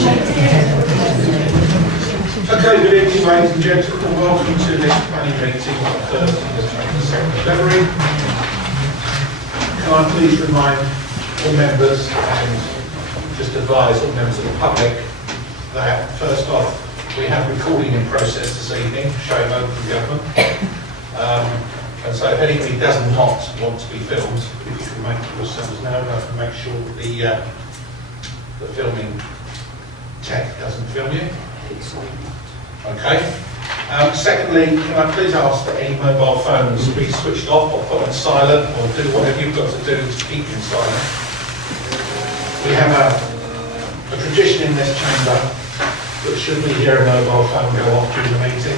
Okay, good evening, ladies and gentlemen. Welcome to this planning meeting on Thursday, the 22nd of February. Can I please remind all members and just advise all members of the public that first off, we have recording in process this evening, showing local government. And so if anybody does not want to be filmed, if you can make yourselves known, I can make sure that the filming tech doesn't film you. Okay. Secondly, can I please ask that any mobile phones be switched off or put on silent, or do whatever you've got to do to keep them silent. We have a tradition in this chamber that should we hear a mobile phone go off during the meeting,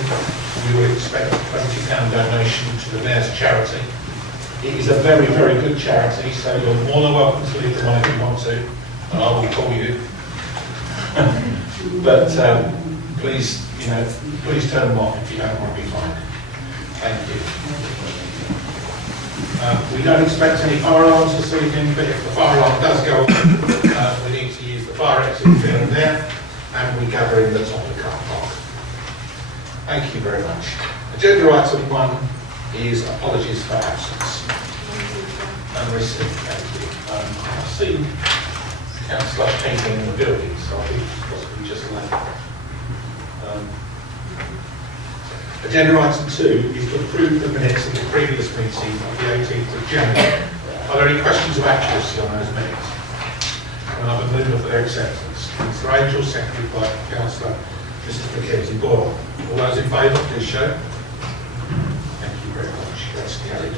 we would expect a £20 donation to the Mayor's charity. It is a very, very good charity, so you're more than welcome to leave them on if you want to, and I will call you. But please, please turn them off if you don't want to be fined. Thank you. We don't expect any fire alarms this evening, but if the fire alarm does go off, we need to use the fire exit here and there, and we gather in the top of the car park. Thank you very much. Agenda item 1 is apologies for absence. And received, thank you. I've seen Councillor Hayden in the building, so I think it's possibly just left. Agenda item 2 is to approve the minutes of the previous meeting of the 18th of January. Are there any questions of accuracy on those minutes? And I have a move for their acceptance. Councillor Angel, seconded by Councillor Mrs Mackenzie Boyle. All those in favour, please show. Thank you very much. That's carried.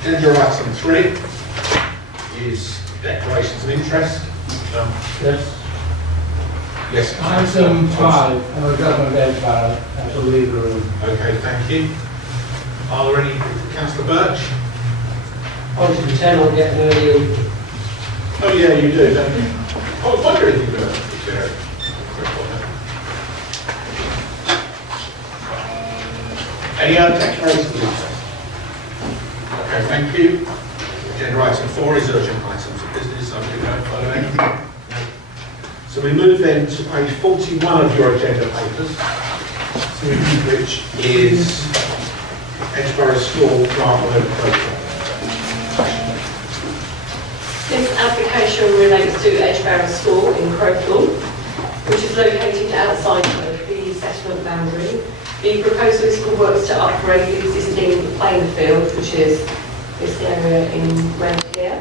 Agenda item 3 is declarations of interest. Yes. Yes. Item 5, government edge at the legal room. Okay, thank you. Are there any, Councillor Birch? Item 10, I'll get early. Oh yeah, you do, don't you? I was wondering if you do. Any other declarations of interest? Okay, thank you. Agenda item 4 is urgent items of business. I'm going to go follow anything. So we move then to page 41 of your agenda papers, which is Edgeborough School Grant Loan Programme. This application relates to Edgeborough School in Crowthorne, which is located outside of the settlement boundary. The proposal is for works to upgrade the existing playing field, which is this area in red here.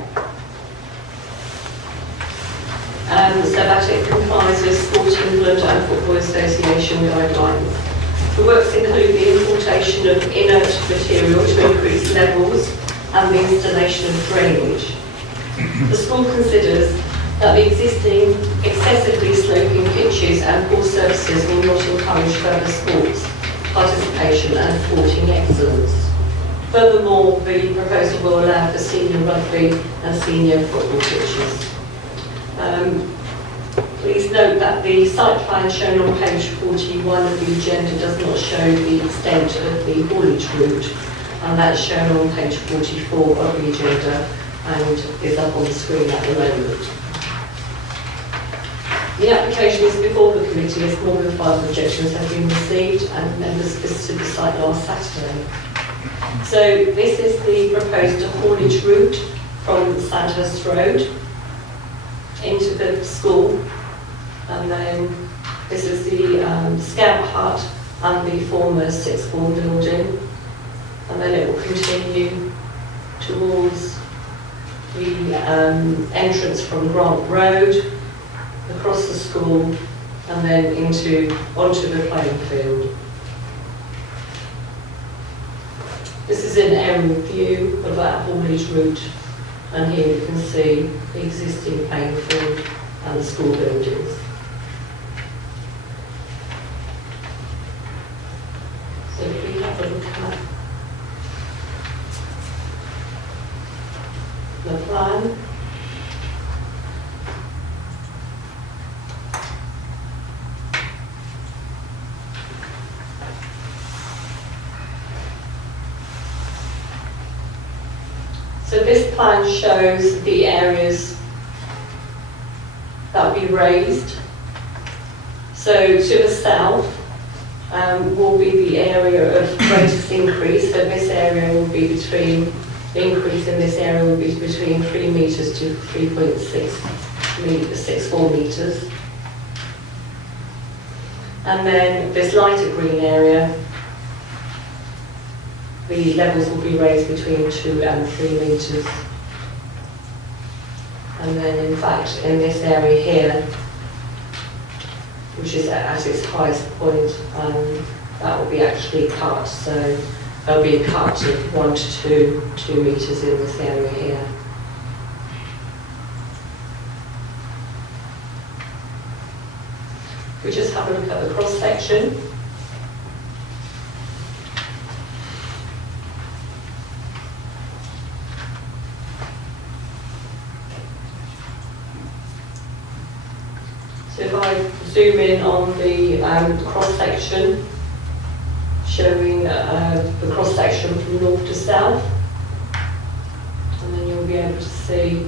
So that it complies with Sport England and Football Association guidelines. The works include the importation of inert material to increase levels and the installation of drainage. The school considers that the existing excessively sloping pitches and poor surfaces will not encourage further sports participation and sporting excellence. Furthermore, the proposal will allow for senior rugby and senior football pitches. Please note that the site plan shown on page 41 of the agenda does not show the extent of the haulage route, and that's shown on page 44 of the agenda and is up on the screen at the moment. The application is before the committee as more than 5 objections have been received and members visited the site last Saturday. So this is the proposed haulage route from Sandhurst Road into the school, and then this is the scout hut and the former sixth form building, and then it will continue towards the entrance from Grant Road, across the school, and then onto the playing field. This is an aerial view of that haulage route, and here you can see the existing playing field and the school buildings. So if we have a look at the plan. So this plan shows the areas that will be raised. So to the south will be the area of greatest increase. So this area will be between, the increase in this area will be between 3 metres to 3.64 metres. And then this lighter green area, the levels will be raised between 2 and 3 metres. And then in fact, in this area here, which is at its highest point, that will be actually cut. So there'll be a cut of 1 to 2 metres in this area here. We just have a look at the cross section. So if I zoom in on the cross section, showing the cross section from north to south, and then you'll be able to see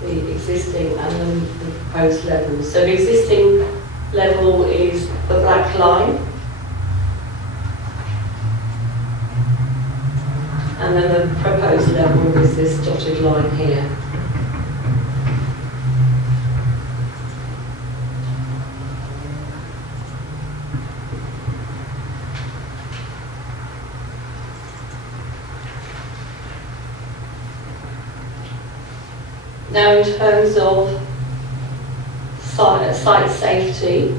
the existing and the proposed levels. So the existing level is the black line, and then the proposed level is this dotted line here. Now, in terms of site safety,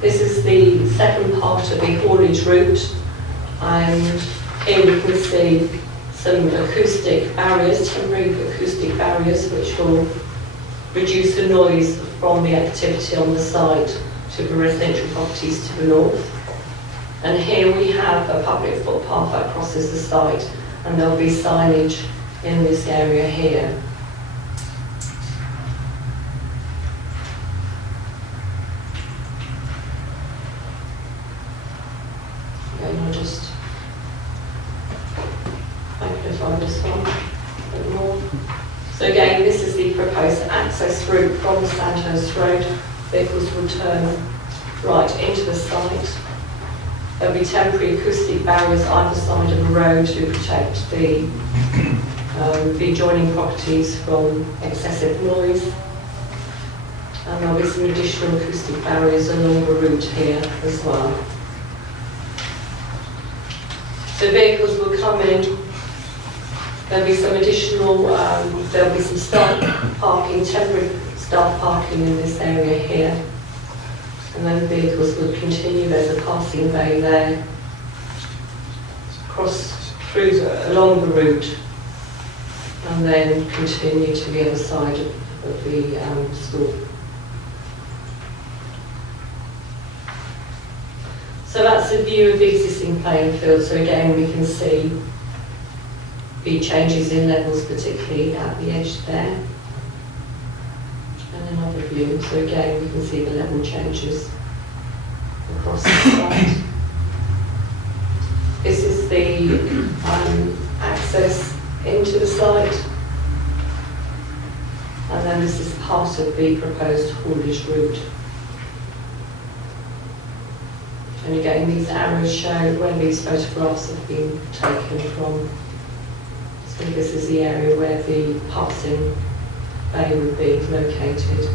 this is the second part of the haulage route, and here we can see some acoustic barriers, temporary acoustic barriers, which will reduce the noise from the activity on the site to the residential properties to the north. And here we have a public footpath that crosses the site, and there'll be signage in this area here. Okay, I'll just magnify this one a bit more. So again, this is the proposed access route from Sandhurst Road. Vehicles will turn right into the site. There'll be temporary acoustic barriers either side of the road to protect the adjoining properties from excessive noise. And there'll be some additional acoustic barriers along the route here as well. So vehicles will come in, there'll be some additional, there'll be some staff parking, temporary staff parking in this area here. And then vehicles will continue, there's a passing bay there, cross through along the route, and then continue to the other side of the school. So that's a view of the existing playing field. So again, we can see the changes in levels, particularly at the edge there. And another view. So again, we can see the level changes across the site. This is the access into the site, and then this is part of the proposed haulage route. And again, these arrows show where these photographs have been taken from. So this is the area where the passing bay would be located.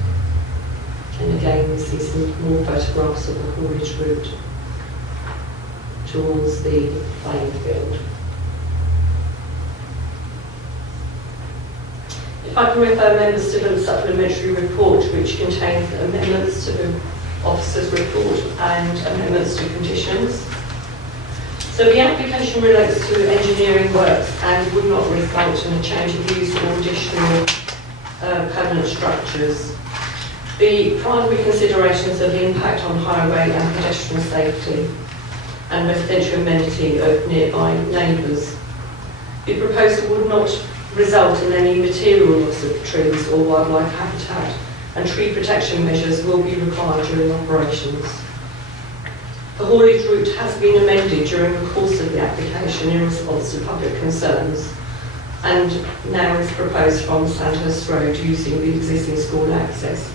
And again, we see some more photographs of the haulage route towards the playing field. If I can refer members to the supplementary report, which contains amendments to the officer's report and amendments to conditions. So the application relates to engineering works and would not result in a change of use or additional permanent structures. The primary considerations are the impact on highway and pedestrian safety and residential amenity of nearby neighbours. The proposal would not result in any material loss of trees or wildlife habitat, and tree protection measures will be required during operations. The haulage route has been amended during the course of the application in response to public concerns, and now is proposed from Sandhurst Road using the existing school access,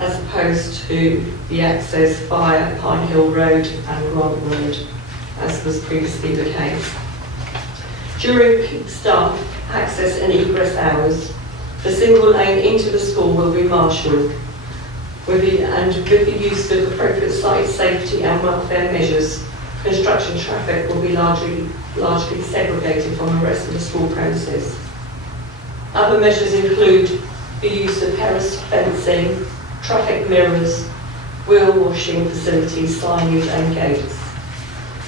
as opposed to the access via Pine Hill Road and Grant Road, as was previously the case. During peak staff access and egress hours, the single lane into the school will be marshalled, with the use of appropriate site safety and welfare measures. Construction traffic will be largely segregated from the rest of the school premises. Other measures include the use of terrace fencing, traffic mirrors, wheel washing facilities, signage and gates.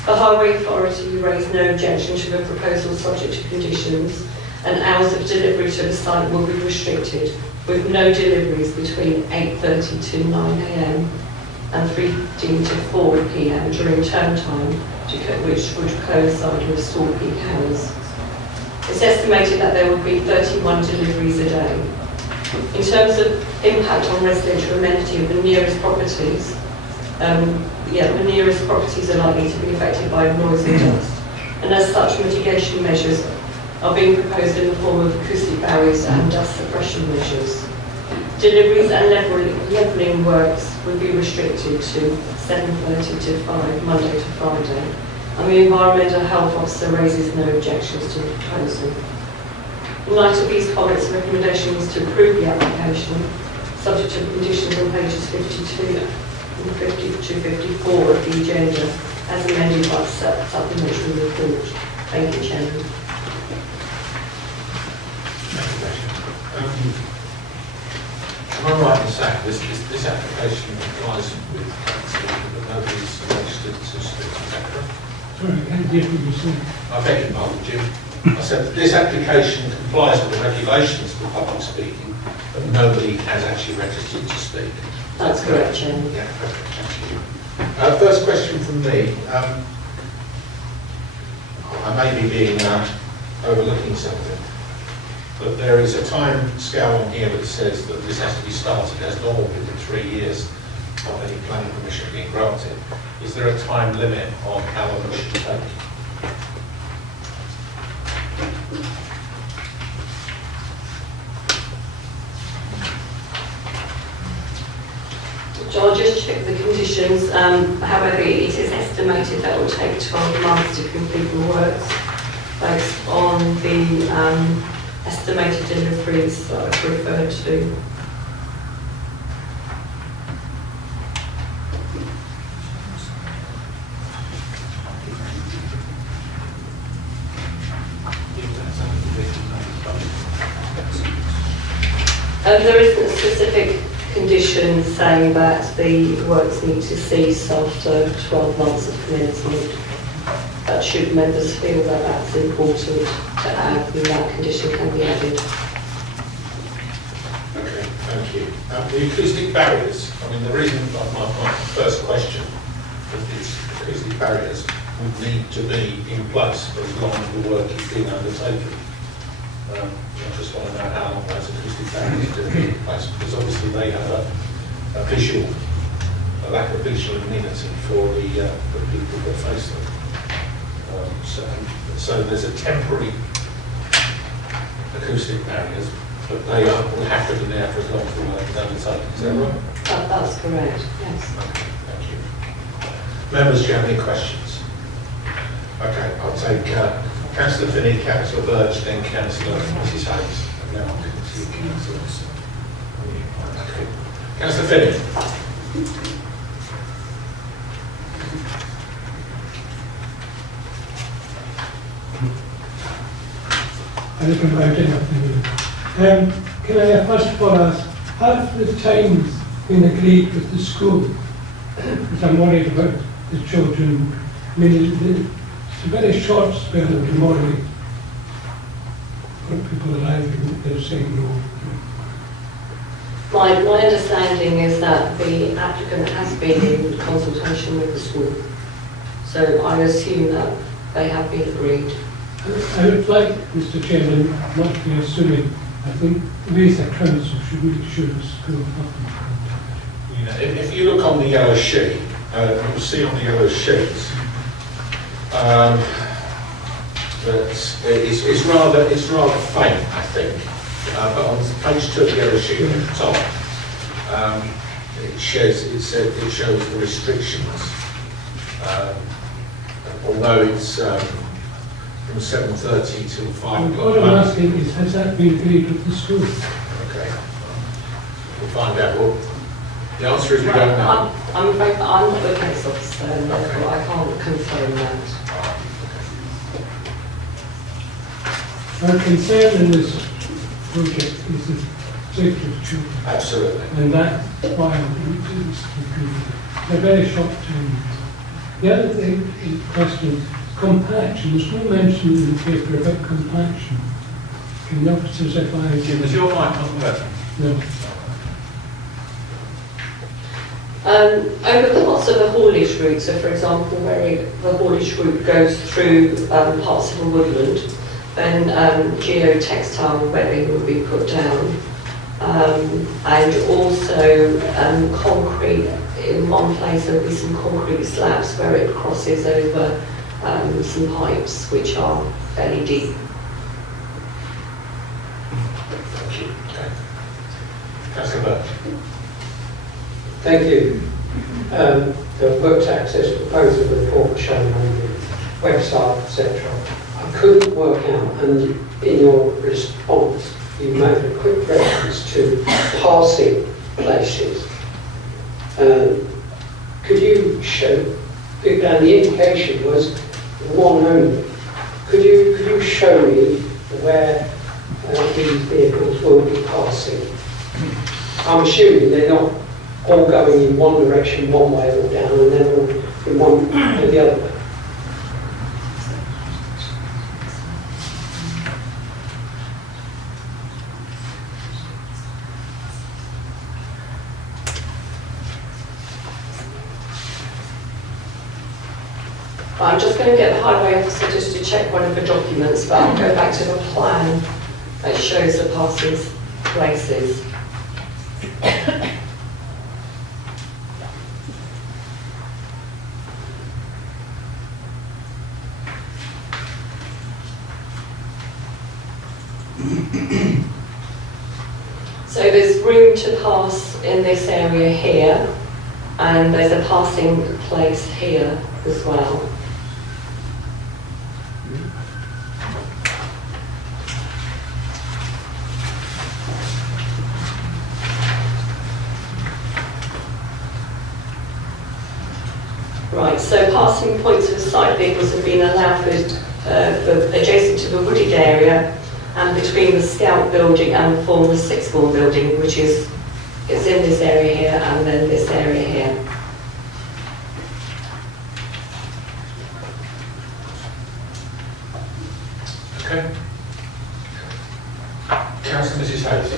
The Highway Authority raised no objection to the proposal subject to conditions, and hours of delivery to the site will be restricted, with no deliveries between 8:30 to 9 a.m. and 3:15 to 4 p.m. during term time, which would coincide with school peak hours. It's estimated that there would be 31 deliveries a day. In terms of impact on residential amenity of the nearest properties, the nearest properties are likely to be affected by noise and dust, and as such mitigation measures are being proposed in the form of acoustic barriers and dust suppression measures. Deliveries and levelling works will be restricted to 7:30 to 5, Monday to Friday, and the Environmental Health Officer raises no objections to the proposal. In light of these comments, the recommendation is to approve the application, subject to the conditions on pages 52 and 50 to 54 of the agenda, as amended by the supplementary report. Thank you, Chairman. Am I right in saying this application applies with but nobody's registered to speak, is that correct? Sorry, I can't hear what you said. I beg your pardon, Jim. I said that this application complies with the regulations for public speaking, but nobody has actually registered to speak. That's correct, Chairman. Yeah, okay, thank you. First question from me. I may be being overlooking something, but there is a time scale on here that says that this has to be started as normal within 3 years of any planning permission being granted. Is there a time limit on how long this should take? So I'll just check the conditions. However, it is estimated that it will take 12 months to complete the works based on the estimated deliveries that I've referred to. There isn't a specific condition saying that the works need to cease after 12 months of commencement. But should members feel that that's important to add, then that condition can be added. Okay, thank you. The acoustic barriers, I mean, the reason my first question was these acoustic barriers would need to be in place for as long as the work is being undertaken. I just want to know how long those acoustic barriers are in place, because obviously they have a lack of visual amenity for the people that face them. So there's a temporary acoustic barriers, but they will have to be there for as long as the work is undertaken. Is that right? That's correct, yes. Okay, thank you. Members, do you have any questions? Okay, I'll take Councillor Finney, Councillor Birch, then Councillor Mrs Hayes. And now I'll come to you, Councillor. Okay. Councillor Finney. I don't know about anything. Can I first of all ask, have the times been agreed with the school? Because I'm worried about the children. I mean, it's a very short spell of the morning. When people arriving, they're saying no. My understanding is that the applicant has been in consultation with the school. So I assume that they have been agreed. I would like, Mr. Chairman, not to be assuming, I think we as a council should make sure the school happens. You know, if you look on the yellow sheet, you'll see on the yellow sheet, but it's rather faint, I think. But on page 2 of the yellow sheet at the top, it shows the restrictions. Although it's from 7:30 till 5 o'clock. What I'm asking is, has that been agreed with the school? Okay. We'll find out. Well, the answer is we don't know. I'm afraid I'm not the case officer, and therefore I can't confirm that. Our concern in this project is the safety of children. Absolutely. And that's why I'm they're very short term. The other thing in question is compaction. There's no mention in the paper about compaction. Can the officers advise? Jim, is your mic not working? No. Over parts of the haulage route, so for example, where the haulage route goes through parts of a woodland, then geotextile webbing will be put down. And also concrete, in one place there will be some concrete slabs where it crosses over some pipes which are fairly deep. Okay. Councillor Birch. Thank you. The worked access proposal report shown on the website, etc. I couldn't work out, and in your response, you made a quick reference to passing places. Could you show, and the indication was one only. Could you show me where these vehicles will be passing? I'm assuming they're not all going in one direction, one way or down, and then all in one or the other way. I'm just going to get the highway officer just to check one of the documents, but I'll go back to the plan that shows the passing places. So there's room to pass in this area here, and there's a passing place here as well. Right, so passing points of site vehicles have been allowed for adjacent to the wooded area and between the Scout building and the former Sixth Form building, which is in this area here and then this area here. Okay. Councillor Mrs. Hayes.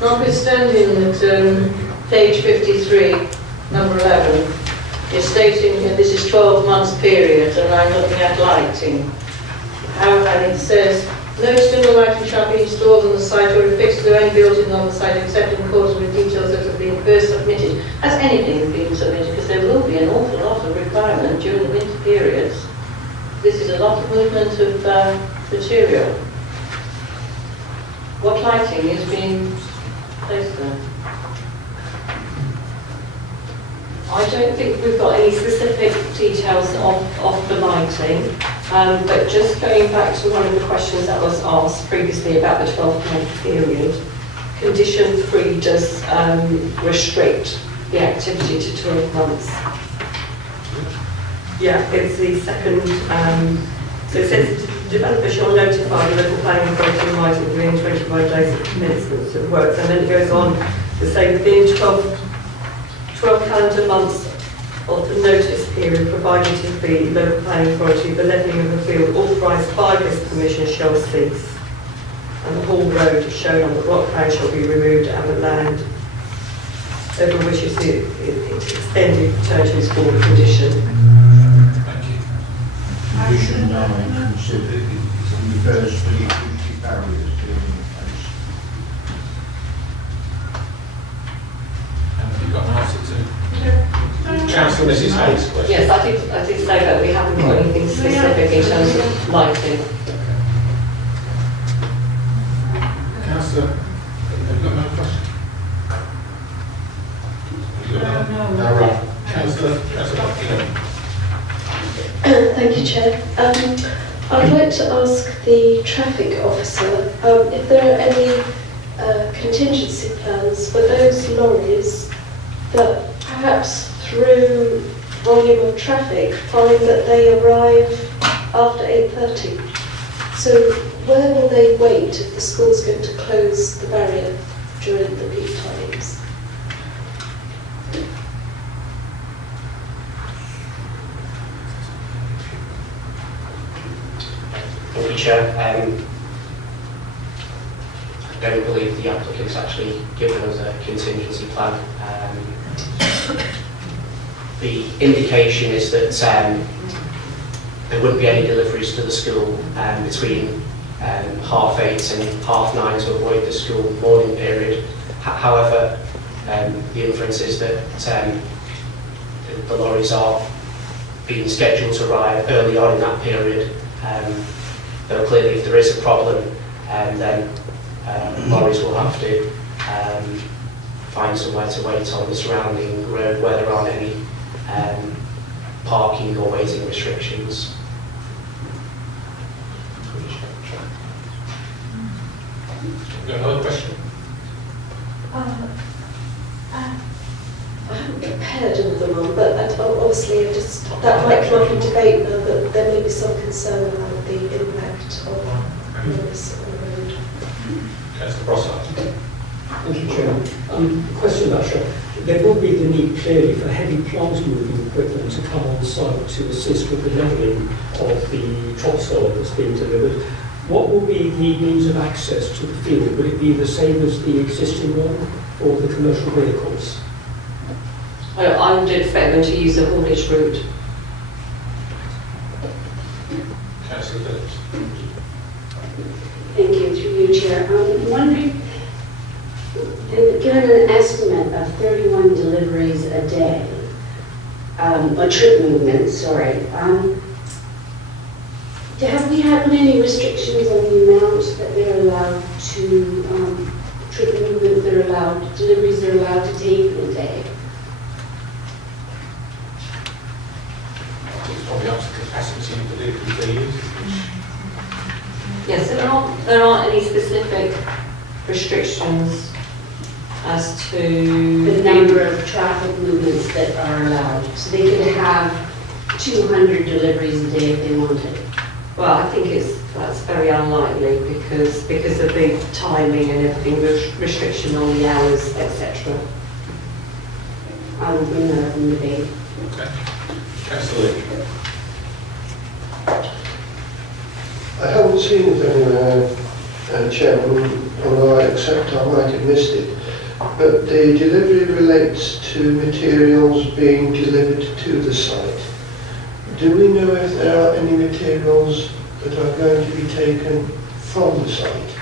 Notwithstanding that page 53, number 11, is stating that this is 12 months period and I'm looking at lighting. And it says, no external lighting shall be installed on the site or affixed to any building on the site except in accordance with details that have been first submitted. Has anything been submitted? Because there will be an awful lot of requirement during the winter periods. This is a lot of movement of material. What lighting is being placed there? I don't think we've got any specific details of the lighting, but just going back to one of the questions that was asked previously about the 12-month period, condition 3 does restrict the activity to 12 months. Yeah, it's the second, so it says developer shall notify the local planning authority in writing within 25 days of commencement of works, and then it goes on to say within 12 calendar months of the notice period provided to the local planning authority, the levelling of the field authorised by this permission shall cease, and the whole road shown on the block plan shall be removed and the land over which it's extended return to its former condition. Thank you. Condition 9 considered refers to the acoustic barriers being in place. And have you got an answer to Councillor Mrs. Hayes' question? Yes, I did say Thank you, Chair. I'd like to ask the traffic officer if there are any contingency plans for those lorries that perhaps through volume of traffic find that they arrive after 8:30. So where will they wait if the school's going to close the barrier during the peak times? Thank you, Chair. I don't believe the applicant's actually given us a contingency plan. The indication is that there wouldn't be any deliveries to the school between 8:30 and 9:30 to avoid the school morning period. However, the inference is that the lorries are being scheduled to arrive early on in that period. Though clearly if there is a problem, then lorries will have to find somewhere to wait on the surrounding road where there aren't any parking or waiting restrictions. Got another question? I haven't prepared another one, but obviously that might come up in debate now that there may be some concern about the impact of lorries on the road. Councillor Brossard. Thank you, Chairman. Question about Shell. There will be the need clearly for heavy plant moving equipment to come on site to assist with the levelling of the topsoil that's being delivered. What will be the means of access to the field? Will it be the same as the existing one for the commercial vehicles? I would expect them to use the haulage route. Councillor Phillips. Thank you, through you, Chair. I'm wondering, given an estimate of 31 deliveries a day, a trip movement, sorry, have we had any restrictions on the amount that they're allowed to, trip movement they're allowed, deliveries they're allowed to take in a day? It's probably up to capacity of the vehicles they use. Yes, there aren't any specific restrictions as to The number of traffic movements that are allowed. So they could have 200 deliveries a day if they wanted. Well, I think that's very unlikely because of the timing and everything, restriction on the hours, etc. I will bring that up in debate. Okay. Councillor Lee. I haven't seen it anywhere, Chairman, although I accept I might have missed it, but the delivery relates to materials being delivered to the site. Do we know if there are any materials that are going to be taken from the site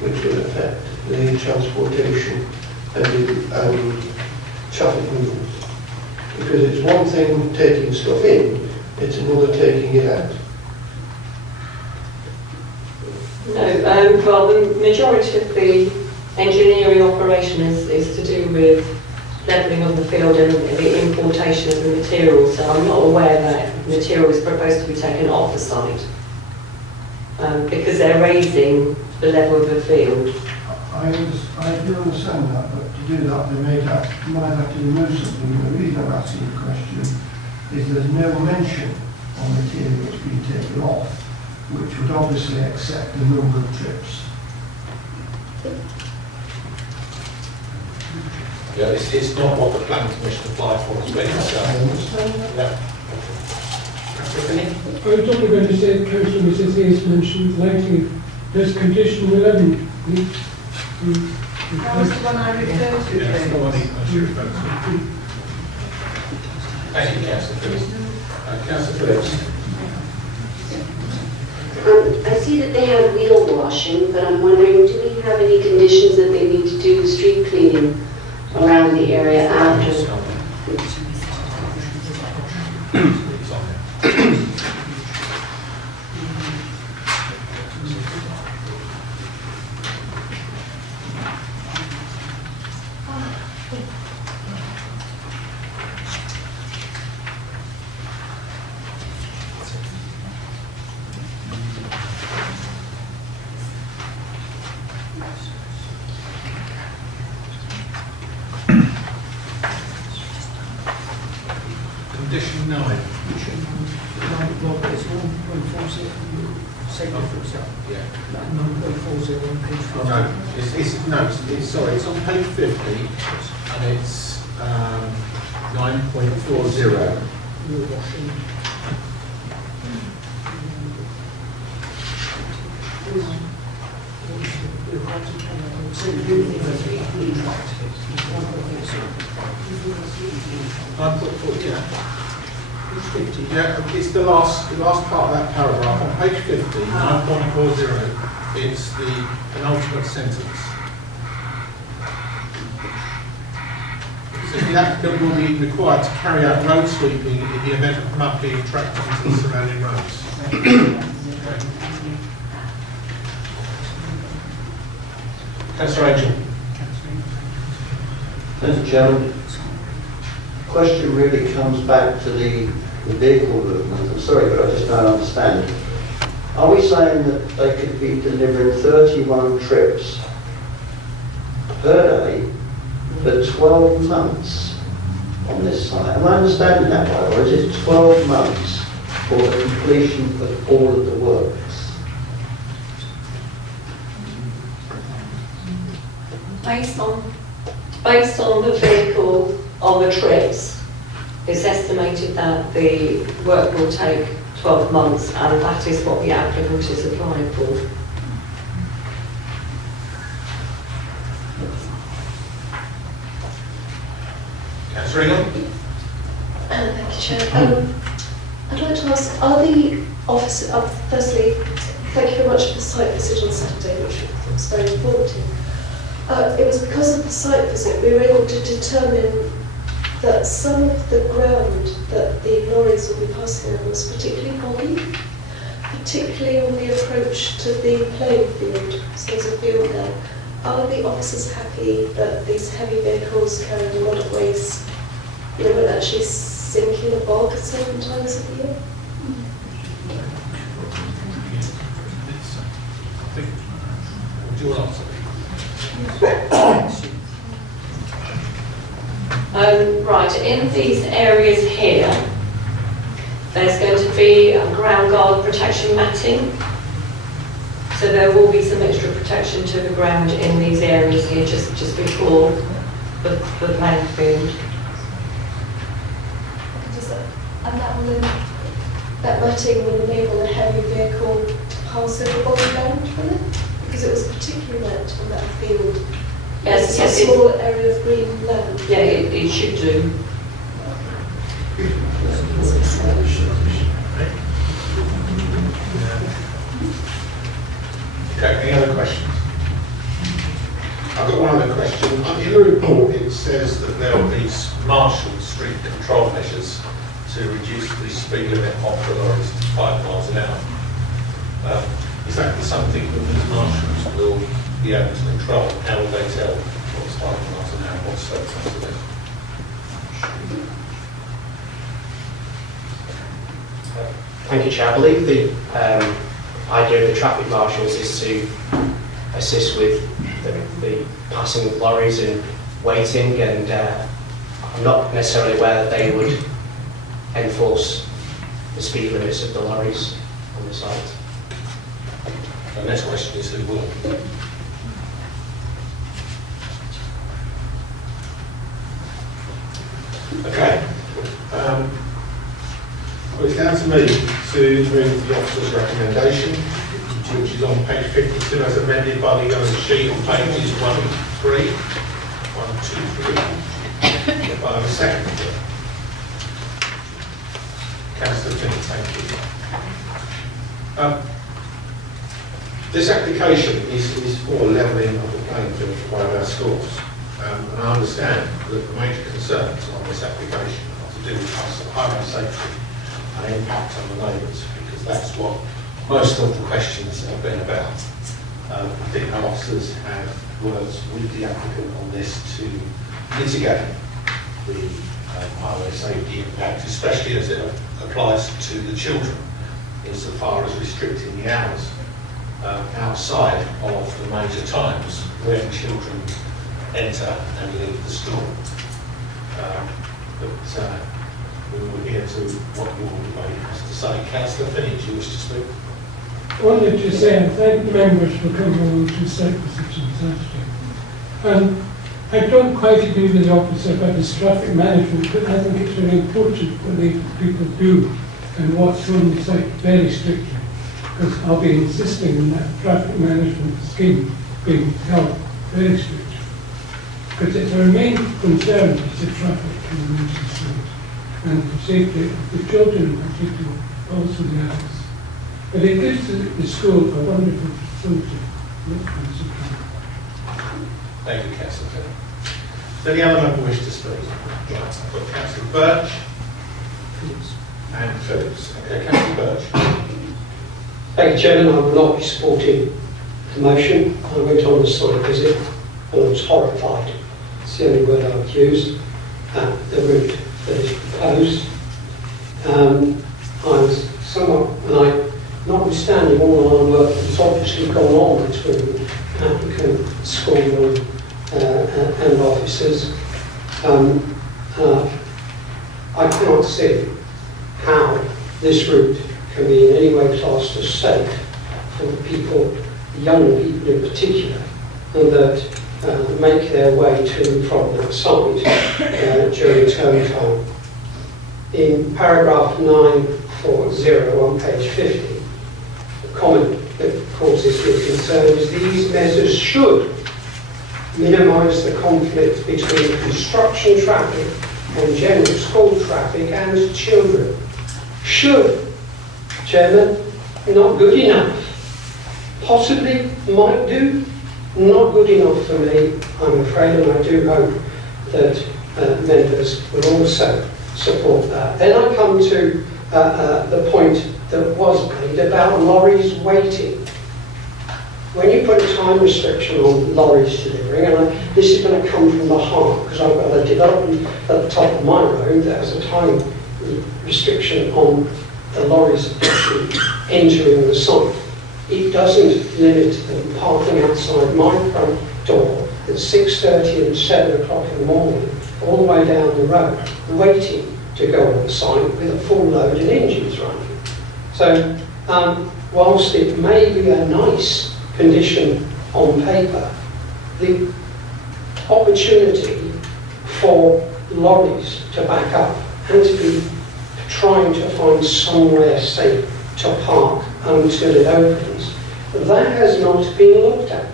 which will affect the transportation and the traffic movement? Because it's one thing taking stuff in, it's another taking it out. No, well, the majority of the engineering operation is to do with levelling of the field and the importation of the material. So I'm not aware that material is proposed to be taken off the site because they're raising the level of the field. I do understand that, but to do that they might have to remove something. The reason I'm asking the question is there's no mention of materials being taken off, which would obviously accept the number of trips. Yeah, it's not what the planning commission applied for, it's been, so. I understand that. Yeah. I was only going to say, Councillor Mrs. Hayes mentioned lighting, there's condition 11. That was the one I referred to. Yeah, that's the one I should refer to. Thank you, Councillor Phillips. Councillor Phillips. I see that they have wheel washing, but I'm wondering, do we have any conditions that they need to do street cleaning around the area after? Yeah. Oh, No, sorry, it's on page 50 and it's 9.40. Yeah, it's the last part of that paragraph on page 50, 9.40. It's the penultimate sentence. So the applicant will be required to carry out road sweeping in the event of mud being tracked into the surrounding roads. Councillor Angel. Mr. Chairman, question really comes back to the vehicle movement. I'm sorry, but I just don't understand. Are we saying that they could be delivering 31 trips per day for 12 months on this site? Am I understanding that right, or is it 12 months for the completion of all of the works? Based on the vehicle, on the trips, it's estimated that the work will take 12 months, and that is what the applicant is applying for. Councillor Egan. Thank you, Chair. I'd like to ask, are the officers, firstly, thank you very much for the site visit on Saturday, which was very informative. It was because of the site visit we were able to determine that some of the ground that the lorries will be passing on was particularly boggy, particularly on the approach to the playing field. So there's a field there. Are the officers happy that these heavy vehicles carrying a lot of waste, won't actually sink in a bog at certain times of the year? Would you answer? Right, in these areas here, there's going to be a ground guard protection matting. So there will be some extra protection to the ground in these areas here, just before the playing field. And that matting will enable a heavy vehicle to pass over boggy land from it? Because it was particularly wet on that field. Yes, it's yes, a small area of green land. Yeah, it should do. Okay, any other questions? I've got one other question. In the report it says that there will be marshalled street control measures to reduce the speed limit of the lorries to 5 miles an hour. Is that something that these marshals will be able to control? How will they tell what's 5 miles an hour, what's so fast of it? Thank you, Chair. I believe the idea of the traffic marshals is to assist with the passing of lorries and waiting, and I'm not necessarily aware that they would enforce the speed limits of the lorries on the site. The next question is who will? Okay. Well, it's down to me to move the officer's recommendation, which is on page 52 as amended by the yellow sheet on pages 1, 2, 3. If I have a second. Councillor Finney, thank you. This application is for levelling of the playing field for one of our schools. And I understand that the major concerns on this application are to do with highway safety and impact on the neighbours, because that's what most of the questions have been about. I think our officers have worked with the applicant on this to mitigate the highway safety impact, especially as it applies to the children, insofar as restricting the hours outside of the major times when children enter and leave the school. we will hear to what your debate has to say. Councillor Finch, you wish to speak? I wanted to say I thank members for coming along to site visits on Saturday. I don't quite agree with the officer about this traffic management, but I think it's very important what these people do and what's on the site very strictly, because I'll be insisting on that traffic management scheme being held very strictly. Because it's our main concern is the traffic in the street and the safety of the children in particular, also the adults. But it gives the school a wonderful facility. Thank you, Councillor Finch. Does any other member wish to speak? Right, I've got Councillor Birch and Phillips. Okay, Councillor Birch. Thank you, Chairman. I will not be supporting the motion. I went on the site visit and I was horrified. It's the only word I would use at the route that is proposed. I was somewhat, notwithstanding all the hard work that's obviously gone on between applicant, school and officers, I cannot see how this route can be in any way classed as safe for the people, the young people in particular, and that make their way to and from that site during term time. In paragraph 940 on page 50, the comment that causes me concern is these measures should minimise the conflict between construction traffic and general school traffic and children. Should, Chairman, not good enough. Possibly might do, not good enough for me, I'm afraid, and I do hope that members will also support that. Then I come to the point that was made about lorries waiting. When you put a time restriction on lorries delivering, and this is going to come from the heart, because I've got a development at the top of my road that has a time restriction on the lorries actually entering the site. It doesn't limit them parking outside my front door at 6:30 and 7 o'clock in the morning, all the way down the road, waiting to go on the site with a full load and engines running. So, whilst it may be a nice condition on paper, the opportunity for lorries to back up and to be trying to find somewhere safe to park until it opens, that has not been looked at.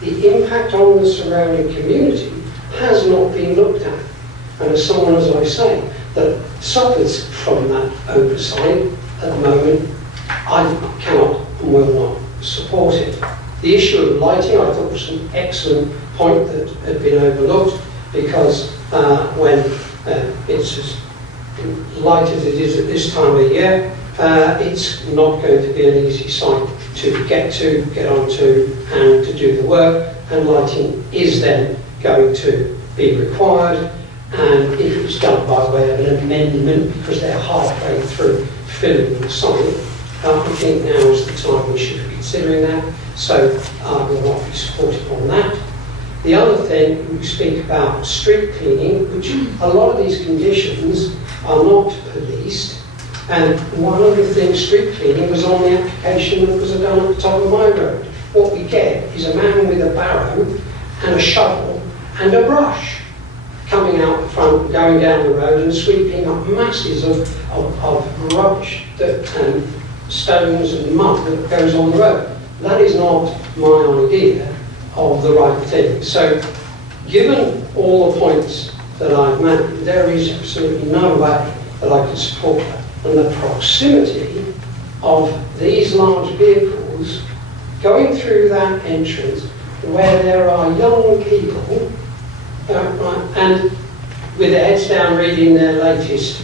The impact on the surrounding community has not been looked at. And as someone, as I say, that suffers from that oversight at the moment, I cannot and will not support it. The issue of lighting, I thought, was an excellent point that had been overlooked, because when it's as light as it is at this time of year, it's not going to be an easy site to get onto, and to do the work, and lighting is then going to be required. And if it's done by way of an amendment, because they're halfway through filling the site, I think now is the time we should be considering that. So I will not be supportive on that. The other thing, we speak about street cleaning, which a lot of these conditions are not policed. And one of the things, street cleaning, was on the application that was done at the top of my road. What we get is a man with a barrow and a shovel and a brush coming out the front, going down the road and sweeping up masses of rubbish and stones and mud that goes on the road. That is not my idea of the right thing. So, given all the points that I've made, there is absolutely no way that I can support that. And the proximity of these large vehicles going through that entrance where there are young people and with their heads down reading their latest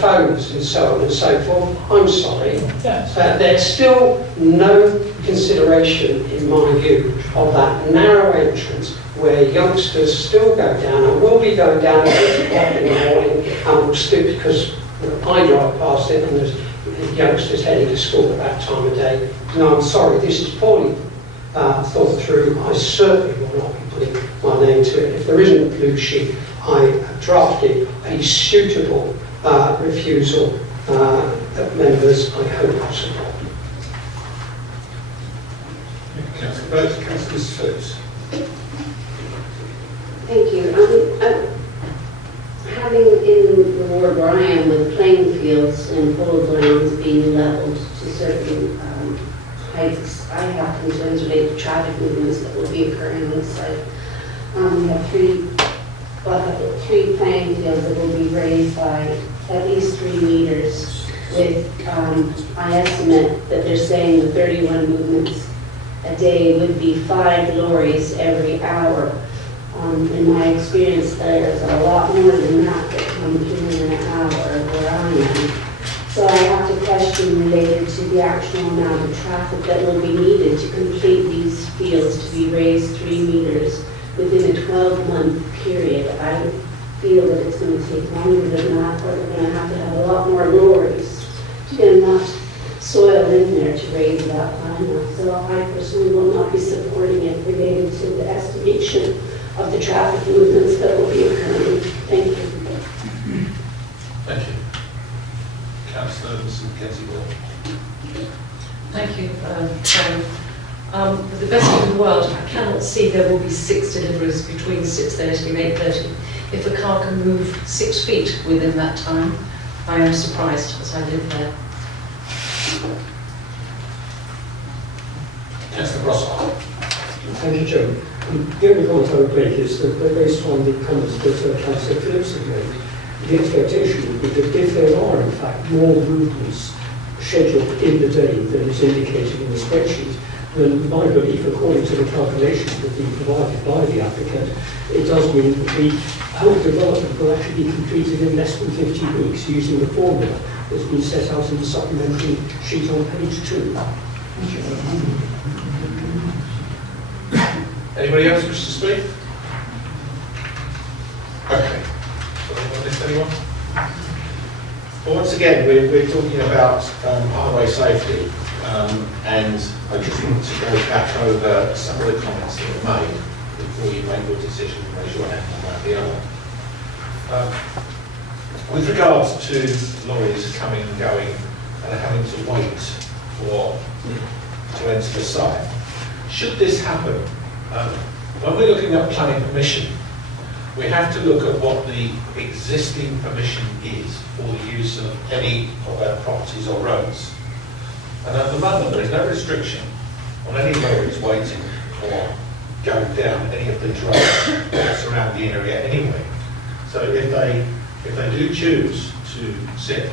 phones and so on and so forth, I'm sorry, there's still no consideration, in my view, of that narrow entrance where youngsters still go down and will be going down at 8 o'clock in the morning and will stoop, because I drive past it and there's youngsters heading to school at that time of day. No, I'm sorry, this is poorly thought through. I certainly will not be putting my name to it. If there isn't a blue sheet, I have drafted a suitable refusal of members, I hope possible. Councillor Burke, Councillor Phillips. Thank you. Having in the ward where I am with playing fields and polo grounds being levelled to certain heights, I have concerns related to traffic movements that will be occurring on the site. We have three playing fields that will be raised by at least 3 meters with, I estimate that they're saying the 31 movements a day would be 5 lorries every hour. In my experience, there's a lot more than that come through in an hour where I am. So I have to question related to the actual amount of traffic that will be needed to complete these fields to be raised 3 meters within a 12-month period. I feel that it's going to take longer than that, or they're going to have a lot more lorries to get enough soil in there to raise that high enough. So I personally will not be supporting it related to the estimation of the traffic movements that will be occurring. Thank you. Thank you. Councillor Mackenzie Wall. Thank you, Chairman. With the best of the world, I cannot see there will be 6 deliveries between 6:30 and 8:30. If a car can move 6 feet within that time, I am surprised as I live there. Councillor Rossall. Thank you, Chairman. The only comment I would make is that based on the comments that Councillor Phillips had made, the expectation would be that if there are in fact more movements scheduled in the day than is indicated in the spreadsheet, then my belief, according to the calculations that have been provided by the applicant, it does mean that the whole development will actually be completed in less than 50 weeks using the formula that's been set out in the supplementary sheet on page 2. Anybody else wish to speak? Okay. So anyone missed anyone? Well, once again, we're talking about highway safety, and I just want to go back over some of the comments that were made before you make your decision and raise your hand one way or the other. With regards to lorries coming and going and having to wait to enter the site, should this happen, when we're looking at planning permission, we have to look at what the existing permission is for the use of any of our properties or roads. And at the moment, there is no restriction on any lorries waiting or going down any of these roads that surround the area anyway. So if they do choose to sit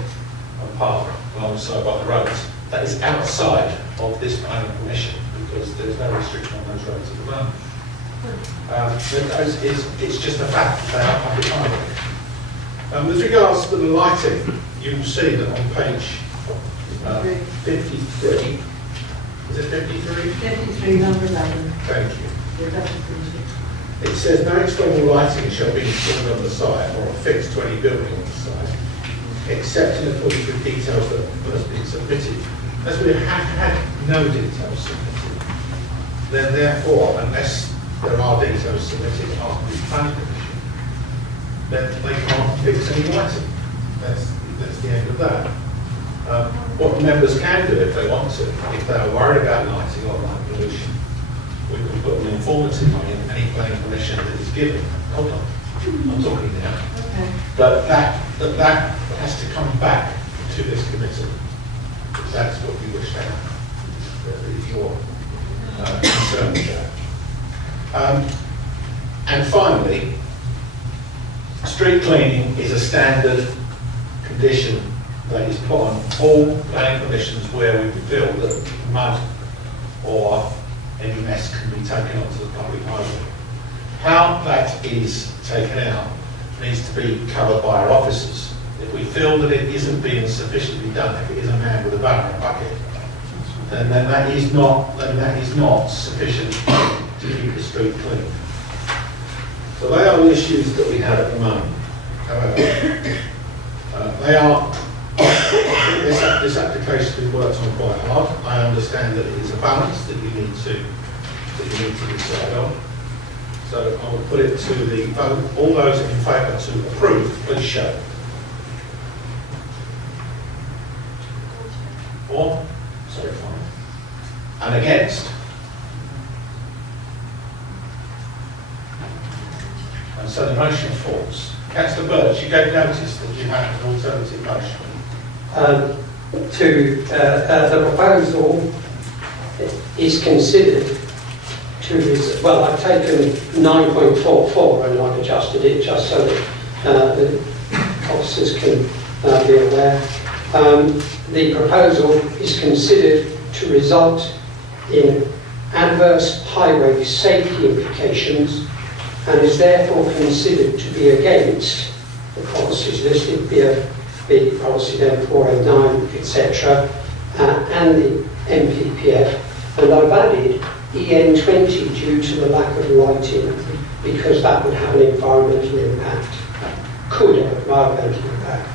and park alongside by the roads, that is outside of this planning permission, because there's no restriction on those roads at the moment. It's just a fact that they are public highway. With regards to the lighting, you will see that on page 53, is it 53? 53, number 11. Thank you. It says no external lighting shall be installed on the site or affixed to any building on the site, except in accordance with details that have first been submitted. As we have had no details submitted, then therefore, unless there are details submitted after this planning permission, then they can't fix any lighting. That's the end of that. What members can do if they want to, if they are worried about lighting or light pollution, we can put an informative on in any planning permission that is given. Hold on, I'm talking now. Okay. But that has to come back to this committee. If that's what you wish to have, that is your concern with that. And finally, street cleaning is a standard condition that is put on all planning permissions where we feel that mud or any mess can be taken onto the public highway. How that is taken out needs to be covered by our officers. If we feel that it isn't being sufficiently done, if it is a man with a barrow and a bucket, then that is not sufficient to keep the street clean. So they are the issues that we have at the moment. However, this application has been worked on quite hard. I understand that it is a balance that you need to decide on. So I will put it to the vote. All those in favour to approve, please show. For? Sorry, fine. And against? And so the motion falls. Councillor Birch, you gave notice that you had an alternative motion. The proposal is considered to, well, I've taken 9.44 and I've adjusted it just so that the officers can be aware. The proposal is considered to result in adverse highway safety implications and is therefore considered to be against the policies listed, be policy M409, etc., and the MPPF. And I've added EN20 due to the lack of lighting, because that would have an environmental impact, could have an environmental impact.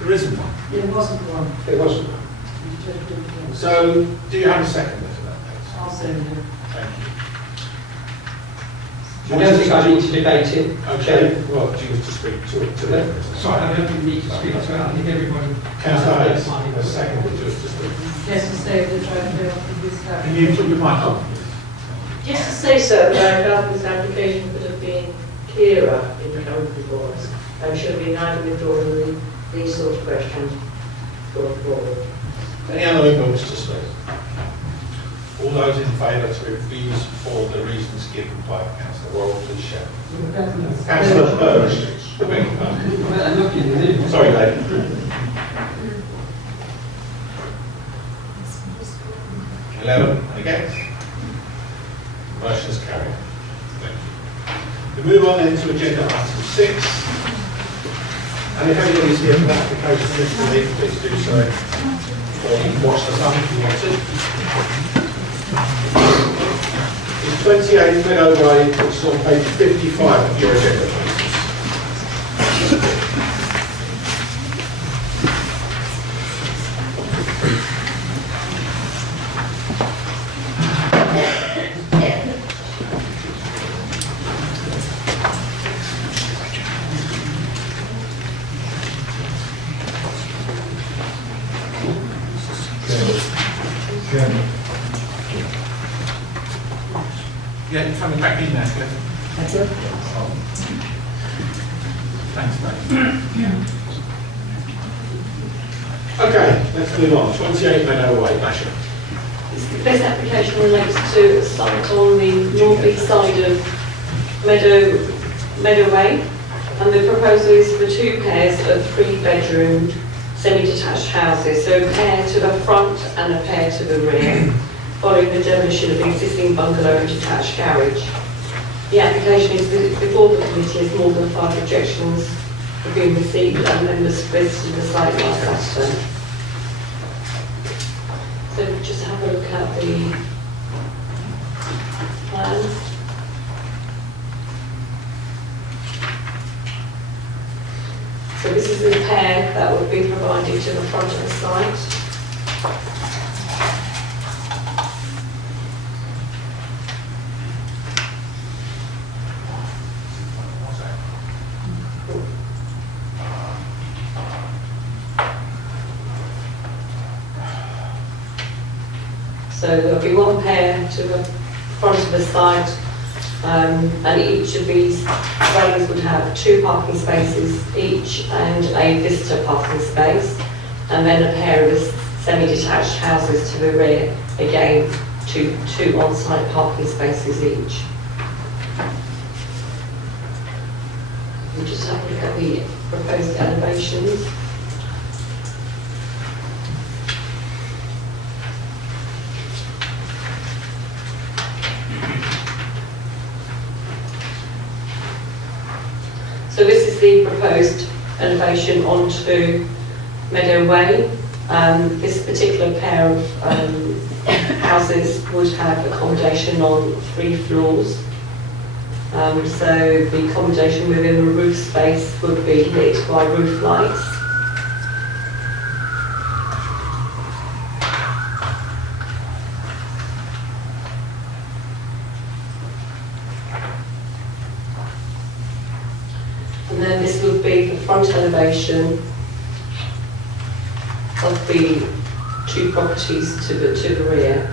There isn't one. There wasn't one. There wasn't one. So, do you have a second to that, please? I'll say no. Thank you. I don't think I need to debate it. Okay, well, do you wish to speak to that? Sorry, I don't think we need to speak to it. I think everybody... Councillor Hayes, a second to just to speak. Yes, to say the traffic officer. Can you put your mic on, please? Just to say so, that I felt this application could have been clearer in the current reports and should be neither withdrawing these sort of questions going forward. Any other member wish to speak? All those in favour to refuse for the reasons given by Councillor Worrell, please shout. Councillor Birch, the beg your pardon. Sorry, lady. Eleven against. Motion is carried. Thank you. We move on then to agenda item 6. And if anybody's here for that application this week, please do so. Or you can watch the sun if you want to. It's 28 Meadow Way, which is on page 55 of your agenda. Yeah, you're coming back in now, Cliff. That's it. Thanks, mate. Okay, let's move on. 28 Meadow Way, Basher. This application relates to a site on the northeast side of Meadow Way, and the proposal is for 2 pairs of 3-bedroom semi-detached houses, so a pair to the front and a pair to the rear, following the demolition of the existing bungalow and detached garage. The application is before the committee as more than 5 objections have been received and members visited the site last Saturday. So just have a look at the plans. So this is the pair that would be provided to the front of the site. So there'll be 1 pair to the front of the site, and each of these dwellings would have 2 parking spaces each and a visitor parking space, and then a pair of semi-detached houses to the rear, again 2 on-site parking spaces each. We'll just have a look at the proposed elevations. So this is the proposed elevation onto Meadow Way. This particular pair of houses would have accommodation on 3 floors. So the accommodation within the roof space would be lit by roof lights. And then this would be the front elevation. of the two properties to the rear.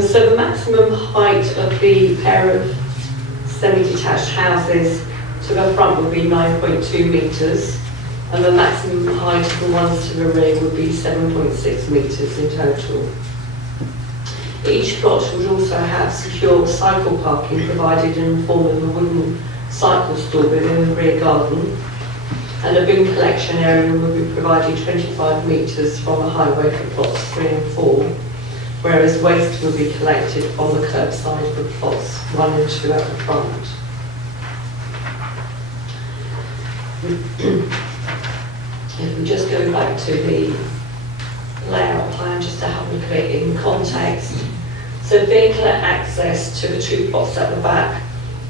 So the maximum height of the pair of semi-detached houses to the front would be 9.2 metres, and the maximum height of the ones to the rear would be 7.6 metres in total. Each plot would also have secure cycle parking provided in the form of a wooden cycle store within the rear garden, and a bin collection area would be provided 25 metres from the highway for plots 3 and 4, whereas waste will be collected on the curbside for plots 1 and 2 at the front. If we just go back to the layout plan, just to have a look at it in context. So vehicle access to the two plots at the back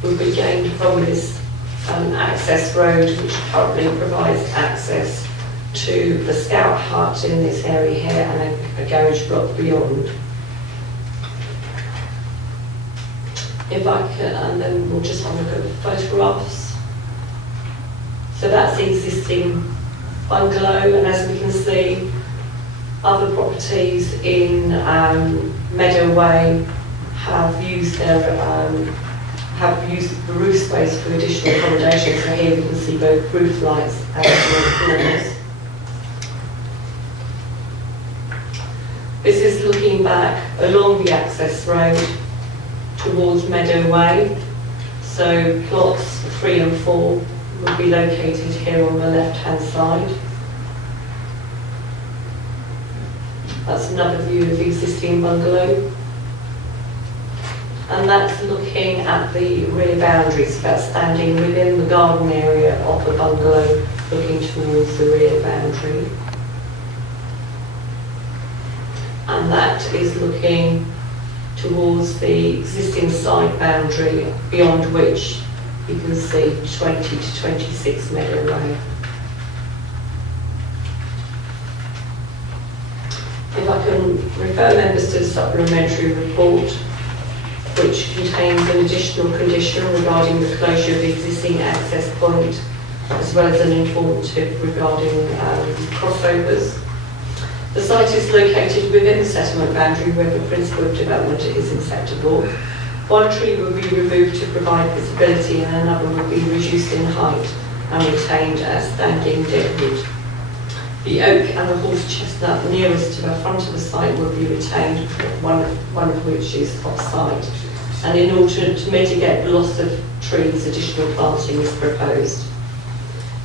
will be gained from this access road, which currently provides access to the scout hut in this area here and a garage block beyond. If I can, and then we'll just have a look at the photographs. So that's the existing bungalow, and as we can see, other properties in Meadow Way have used the roof space for additional accommodation. So here we can see both roof lights and floors. This is looking back along the access road towards Meadow Way. So plots 3 and 4 will be located here on the left-hand side. That's another view of the existing bungalow. And that's looking at the rear boundaries, that's standing within the garden area of the bungalow, looking towards the rear boundary. And that is looking towards the existing side boundary, beyond which you can see 20 to 26 Meadow Way. If I can refer members to the supplementary report, which contains an additional condition regarding the closure of the existing access point, as well as an informative regarding crossovers. The site is located within the settlement boundary where the principle of development is acceptable. One tree will be removed to provide visibility and another will be reduced in height and retained as standing deadwood. The oak and the horse chestnut nearest to the front of the site will be retained, one of which is off-site. And in order to mitigate the loss of trees, additional planting is proposed.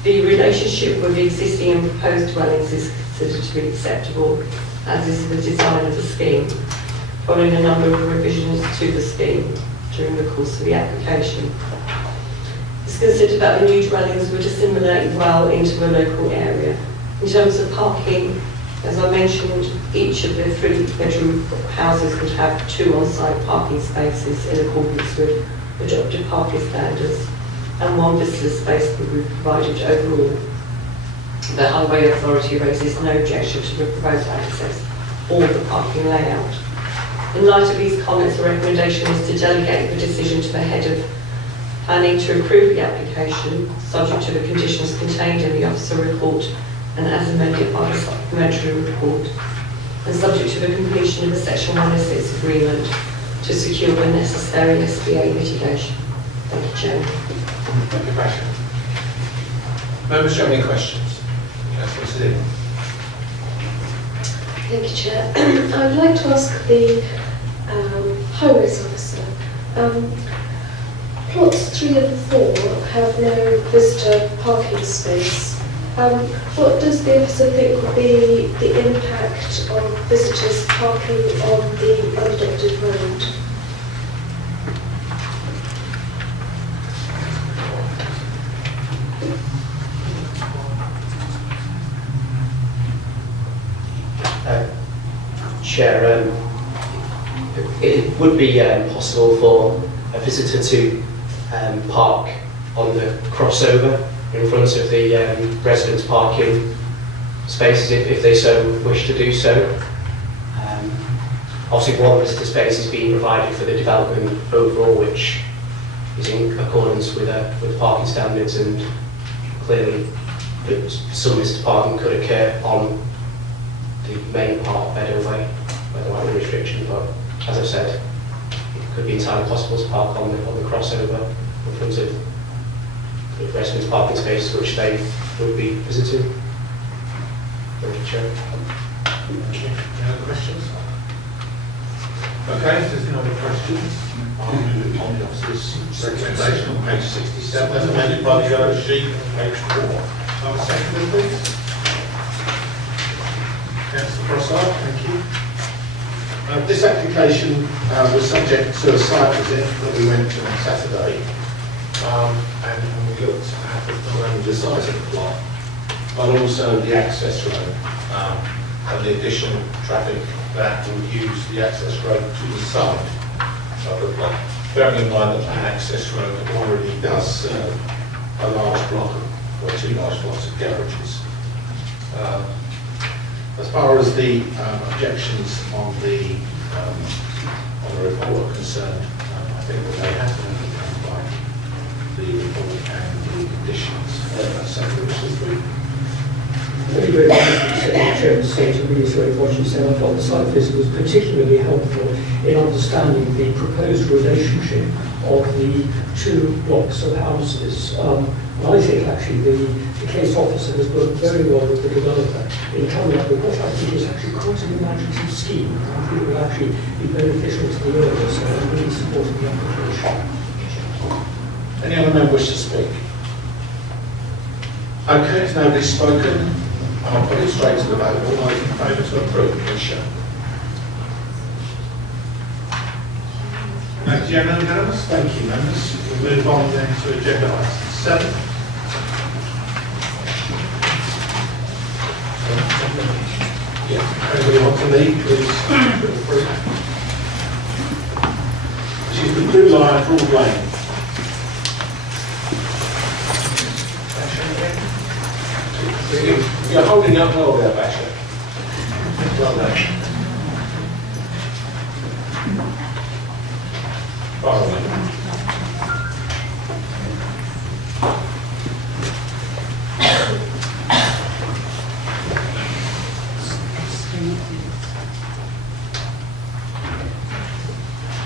The relationship with the existing and proposed dwellings is considered to be acceptable, as is the design of the scheme, following a number of revisions to the scheme during the course of the application. It's considered that the new dwellings would assimilate well into the local area. In terms of parking, as I mentioned, each of the 3-bedroom houses would have 2 on-site parking spaces in accordance with adopted parking standards, and 1 visitor space would be provided overall. The Highway Authority raises no objection to the proposed access or the parking layout. In light of these comments, the recommendation is to delegate the decision to the head of planning to approve the application, subject to the conditions contained in the officer report and as amended by the supplementary report, and subject to the completion of the Section 106 agreement to secure the necessary SBA mitigation. Thank you, Chairman. Thank you, Passion. Members, do you have any questions? Yes, Mrs. Eden. Thank you, Chair. I would like to ask the highways officer. Plots 3 and 4 have no visitor parking space. What does the officer think would be the impact of visitors parking on the unadopted road? Chair, it would be possible for a visitor to park on the crossover in front of the residents' parking spaces if they so wish to do so. Obviously, 1 visitor space is being provided for the development overall, which is in accordance with parking standards, and clearly some missed parking could occur on the main part of Beddoe Way where there might be restriction, but as I've said, it could be entirely possible to park on the crossover in front of the residents' parking spaces which they would be visiting. Thank you, Chair. Thank you. Any other questions? Okay, if there's no other questions, I'll move on the officer's recommendation on page 67, as amended by the yellow sheet, page 4. Have a second, please. Councillor Crossart, thank you. This application was subject to a site visit that we went to on Saturday, and we looked at not only the size of the plot, but also the access road and the additional traffic that would use the access road to the side of the block. Bearing in mind that that access road already does serve a large block or two large blocks of garages. As far as the objections on the report are concerned, I think that they have been overcome by the report and the conditions. So, Richard, Very, very much, Chairman, to reiterate what you said. I thought the site visit was particularly helpful in understanding the proposed relationship of the two blocks of houses. I think actually the case officer has worked very well with the developer in coming up with what I think is actually quite an imaginative scheme. I think it will actually be beneficial to the area, so I'm really supporting the application. any other member wish to speak? Okay, if nobody's spoken, I'll put it straight to the vote. All those in favour to approve, please show. Unanimous. Thank you, members. We'll move on then to agenda item 7. Yeah, anybody want to leave, please feel free. This is the Blue Line Broad Lane. You're holding up well there, Basher. Well done. Far away.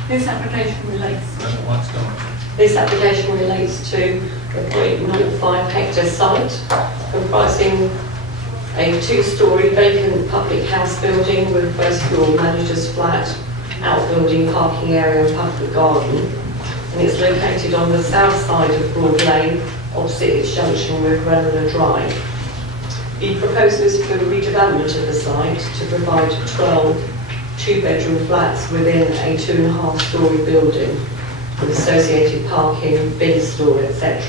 This application relates. What's going on? This application relates to a 0.05 hectare site comprising a 2-storey vacant public house building with first floor manager's flat, outbuilding, parking area and public garden. And it's located on the south side of Broad Lane, opposite its junction with Granada Drive. The proposal is for redevelopment of the site to provide 12 two-bedroom flats within a 2.5-storey building with associated parking, bin store, etc.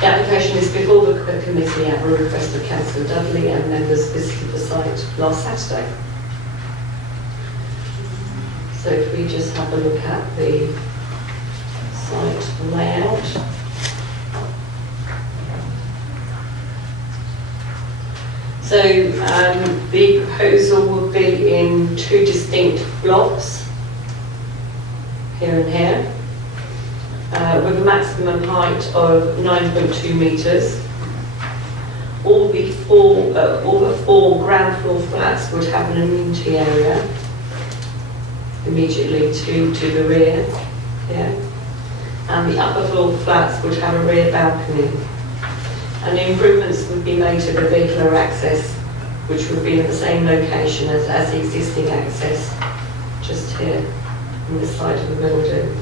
The application is before the committee at the request of Councillor Dudley, and members visited the site last Saturday. So if we just have a look at the site layout. So the proposal would be in 2 distinct blocks, here and here, with a maximum height of 9.2 metres. All the four ground floor flats would have an amenity area immediately to the rear, yeah. And the upper floor flats would have a rear balcony. And the improvements would be made to the vehicular access, which would be in the same location as the existing access, just here on this side of the building.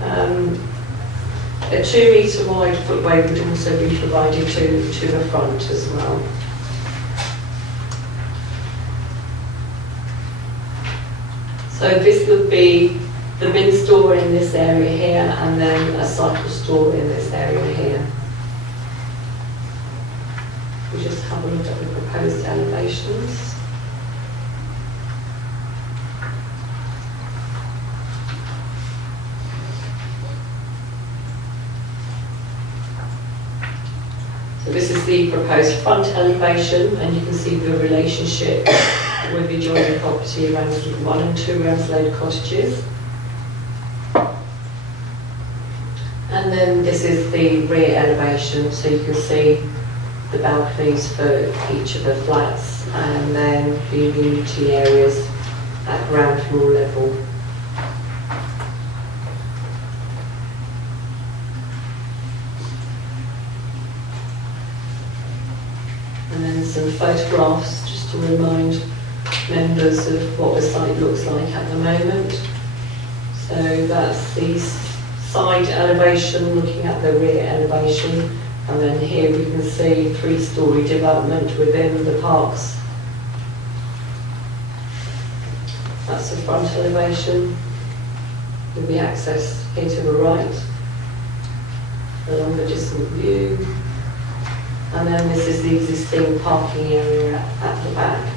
A 2-metre wide footway would also be provided to the front as well. So this would be the bin store in this area here, and then a cycle store in this area here. We just have a look at the proposed elevations. So this is the proposed front elevation, and you can see the relationship with the adjoining property around 1 and 2 Ramslade cottages. And then this is the rear elevation, so you can see the balconies for each of the flats, and then the amenity areas at ground floor level. And then some photographs just to remind members of what the site looks like at the moment. So that's the side elevation looking at the rear elevation, and then here we can see 3-storey development within the parks. That's the front elevation with the access here to the right along the distant view. And then this is the existing parking area at the back.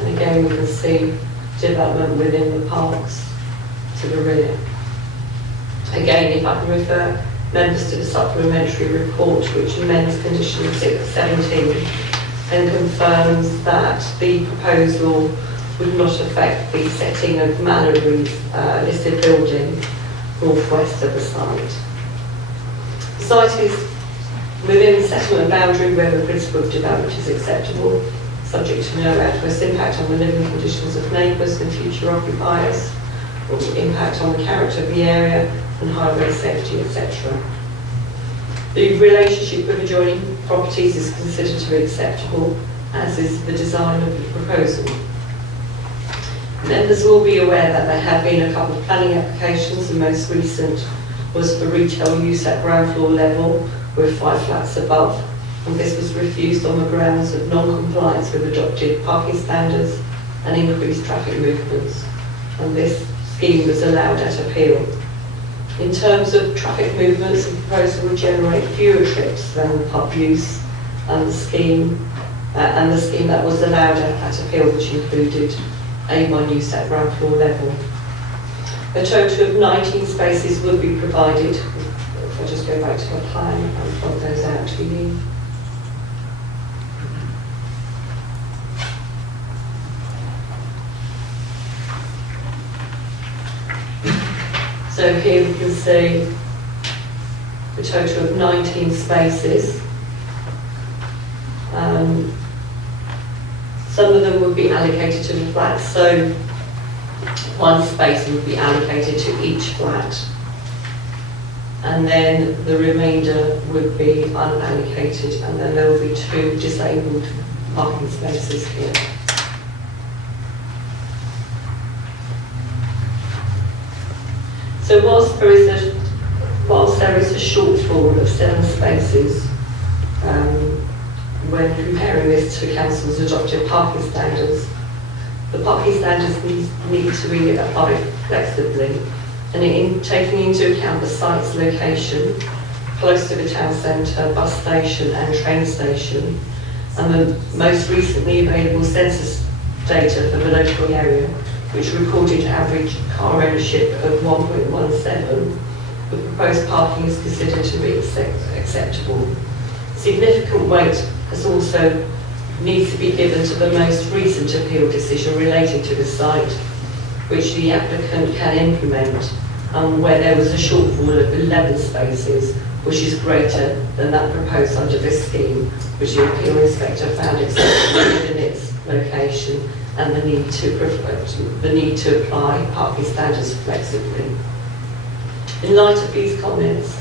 And again, we can see development within the parks to the rear. Again, if I can refer members to the supplementary report, which amends condition 617 and confirms that the proposed law would not affect the setting of Mallory's listed building northwest of the site. The site is within the settlement boundary where the principle of development is acceptable, subject to no adverse impact on the living conditions of neighbours and future occupiers, or impact on the character of the area and highway safety, etc. The relationship with adjoining properties is considered to be acceptable, as is the design of the proposal. Members will be aware that there have been a couple of planning applications. The most recent was for retail use at ground floor level with 5 flats above, and this was refused on the grounds of non-compliance with adopted parking standards and increased traffic movements, and this scheme was allowed at appeal. In terms of traffic movements, the proposal would generate fewer trips than the pub use, and the scheme that was allowed at appeal, which included A1 use at ground floor level. A total of 19 spaces would be provided. If I just go back to my plan and plot those out to you. So here we can see a total of 19 spaces. Some of them would be allocated to the flats, so 1 space would be allocated to each flat, and then the remainder would be unallocated, and then there will be 2 disabled parking spaces here. So whilst there is a shortfall of 7 spaces, when comparing this to council's adopted parking standards, the parking standards need to be applied flexibly, and taking into account the site's location, close to the town centre, bus station and train station, and the most recently available census data for the local area, which recorded average car ownership of 1.17, the proposed parking is considered to be acceptable. Significant weight has also needs to be given to the most recent appeal decision relating to the site, which the applicant can implement, where there was a shortfall of 11 spaces, which is greater than that proposed under this scheme, which the appeal inspector found acceptable within its location, and the need to apply parking standards flexibly. In light of these comments,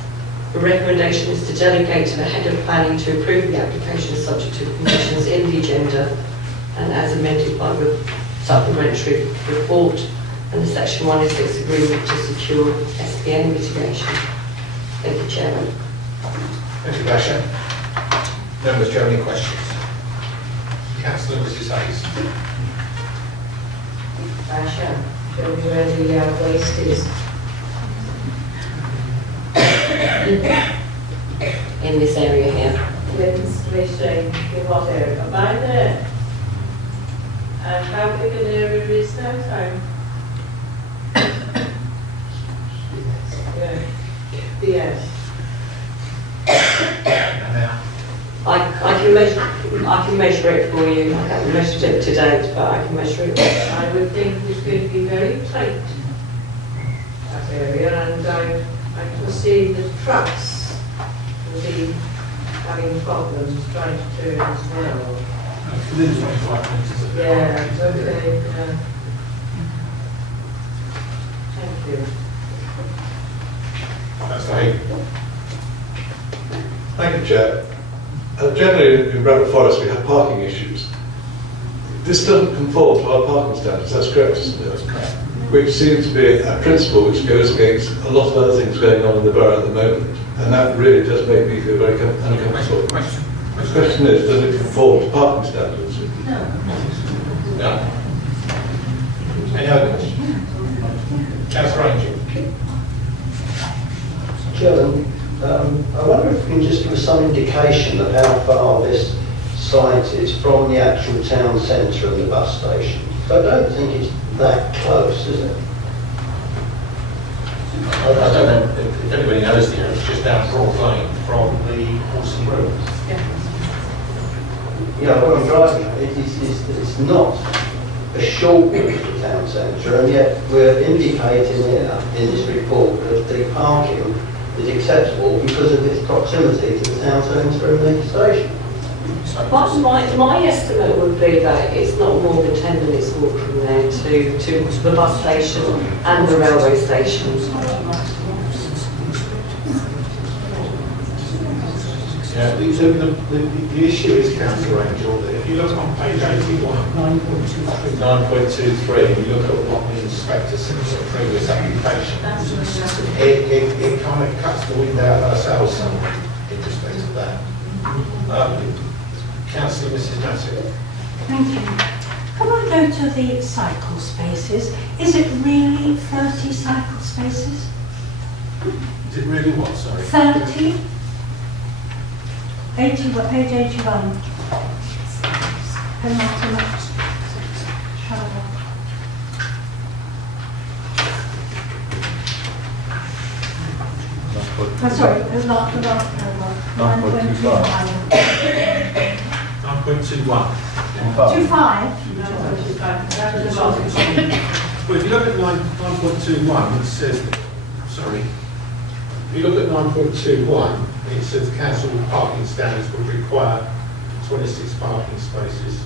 the recommendation is to delegate to the head of planning to approve the application subject to the conditions in the agenda and as amended by the supplementary report and the section 106 agreement to secure SPN mitigation. Thank you, Chairman. Thank you, Basha. Members, do you have any questions? Councillor Mrs Hayes. Basha, show me where the waste is. In this area here. Demonstration, in what area? By there. And how big an area is that? Yeah. Yes. I can measure it for you. I haven't measured it to date, but I can measure it. I would think it's going to be very tight, that area, and I can see the trucks will be having problems trying to turn as well. Within 25 minutes, is it? Yeah, okay, yeah. Thank you. That's the Hague. Thank you, Chair. Generally, in Bradford Forest, we have parking issues. This doesn't conform to our parking standards, that's correct, isn't it? That's correct. Which seems to be a principle which goes against a lot of other things going on in the borough at the moment. And that really does make me feel very uncomfortable. The question is, does it conform to parking standards? No. Any other questions? Councillor Angel. Chairman, I wonder if you can just give us some indication of how far this site is from the actual town centre and the bus station. So I don't think it's that close, is it? I don't know if anybody knows the area, it's just down Broad Lane from the Horsey Road. Yeah, what I'm driving at, it's not a short walk to the town centre, and yet we're indicating here in this report that the parking is acceptable because of its proximity to the town centre and the station. My estimate would be that it's not more than 10 minutes walk from there to the bus station and the railway station. Yeah, the issue is, Councillor Angel, that if you look on page 81, 9.23, and you look at what the inspector said in the previous application, it kind of cuts the wind out of ourselves in respect of that. Councillor Mrs. Massey. Thank you. Can I go to the cycle spaces? Is it really 30 cycle spaces? Is it really what, sorry? 30? 81, page 81. Penultimate travel. I'm sorry, the last paragraph. 9.21. 25? Well, if you look at 9.21, it says, sorry, if you look at 9.21, it says council parking standards would require 26 parking spaces.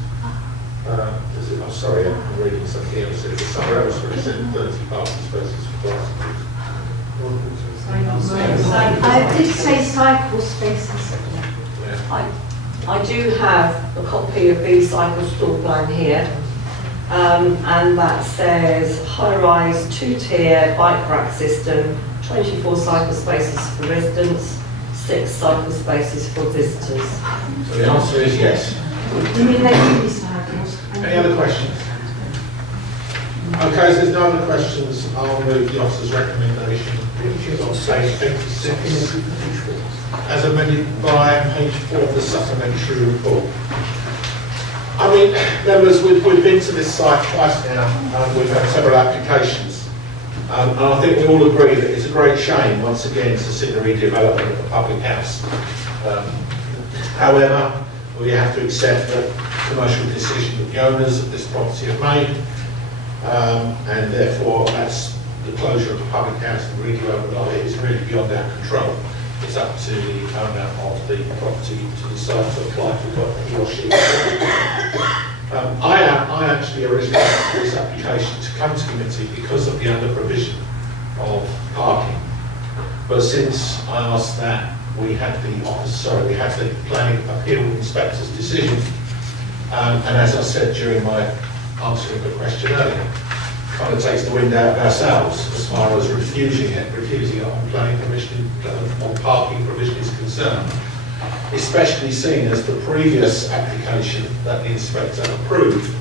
I'm sorry, I'm reading something else. There's somewhere else where it said 30 parking spaces for bicycles. I did say cycle spaces. I do have a copy of the cycle store plan here, and that says high-rise, two-tier bike rack system, 24 cycle spaces for residents, 6 cycle spaces for visitors. So the answer is yes. You mean they can be cycles? Any other questions? Okay, so there's no other questions. I'll move the officer's recommendation, which is on page 56, as amended by page 4 of the supplementary report. I mean, members, we've been to this site twice now, and we've had several applications. And I think we all agree that it's a great shame, once again, to see the redevelopment of the public house. However, we have to accept the commercial decision that the owners of this property have made, and therefore that's the closure of the public house and redevelopment of it is really beyond our control. It's up to the owner of the property to decide to apply for what he or she wants. I actually originally asked this application to come to committee because of the under provision of parking. But since I asked that, we had the planning appeal inspector's decision. And as I said during my answering the question earlier, kind of takes the wind out of ourselves as far as refusing it on planning permission, on parking provision is concerned. Especially seen as the previous application that the inspector approved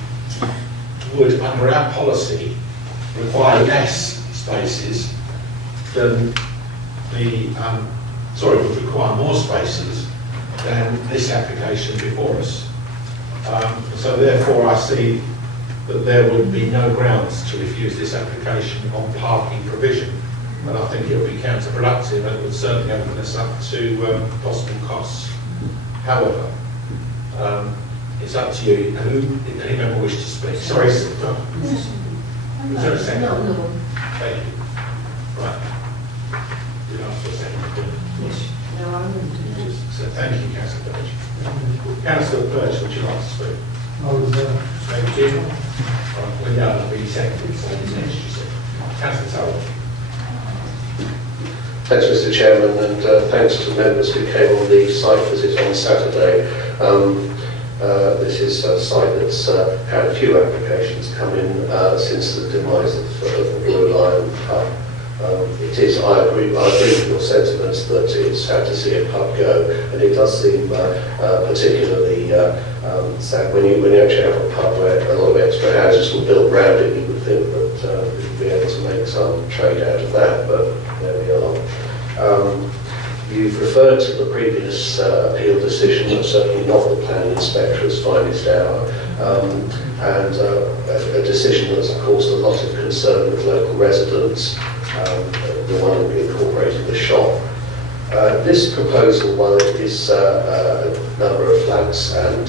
would, under our policy, require less spaces than would require more spaces than this application before us. So therefore I see that there would be no grounds to refuse this application on parking provision. And I think it would be counterproductive and it would certainly open us up to possible costs. However, it's up to you. Who, any member wish to speak? Sorry, is there a second? No. Thank you. Right. Did I ask for a second? Yes. No, I'm going to do So thank you, Councillor Birch. Councillor Birch, would you like to speak? I was, Thank you. Right, well, yeah, that'll be seconded, so it's next, you said. Councillor Tulloch. Thanks, Mr. Chairman, and thanks to members who came on the site visit on Saturday. This is a site that's had a few applications come in since the demise of the Blue Lion pub. It is, I agree with your sentiments that it's sad to see a pub go, and it does seem particularly sad when you actually have a pub where a lot of extra houses were built around it. You would think that we'd be able to make some trade out of that, but there we are. You've referred to the previous appeal decision, but certainly not the planning inspector's finest hour, and a decision that's caused a lot of concern with local residents, the one incorporating the shop. This proposal, while it is a number of flats and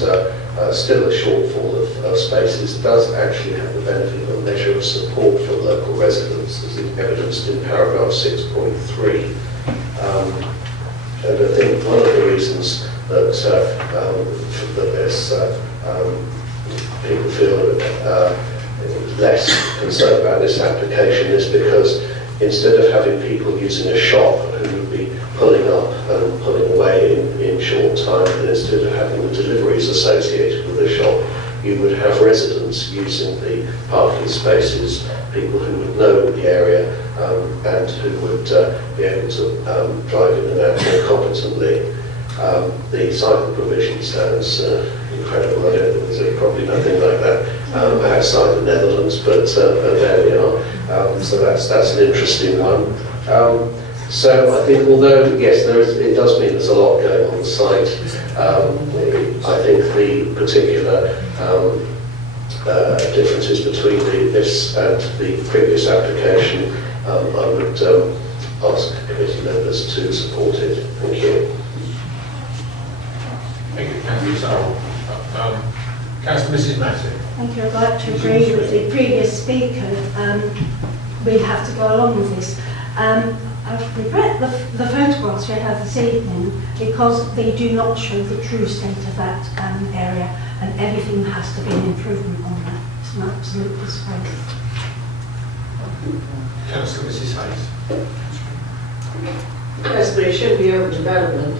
still a shortfall of spaces, does actually have the benefit of a measure of support for local residents, as evidenced in paragraph 6.3. And I think one of the reasons that that there's people feel less concerned about this application is because instead of having people using a shop who would be pulling up and pulling away in short time, and instead of having the deliveries associated with the shop, you would have residents using the parking spaces, people who would know the area and who would be able to drive in and out more competently. The cycle provision sounds incredible. I don't think there's probably nothing like that outside the Netherlands, but there we are. So that's an interesting one. So I think, although yes, it does mean there's a lot going on the site. I think the particular differences between this and the previous application, I would ask committee members to support it. Thank you. Thank you, Councillor. Councillor Mrs. Matty. Thank you. I'd like to agree with the previous speaker. We have to go along with this. I regret the photographs we have this evening because they do not show the true state of that area, and everything has to be an improvement on that. It's an absolute disgrace. Councillor Mrs. Hayes. Yes, but it should be overdevelopment.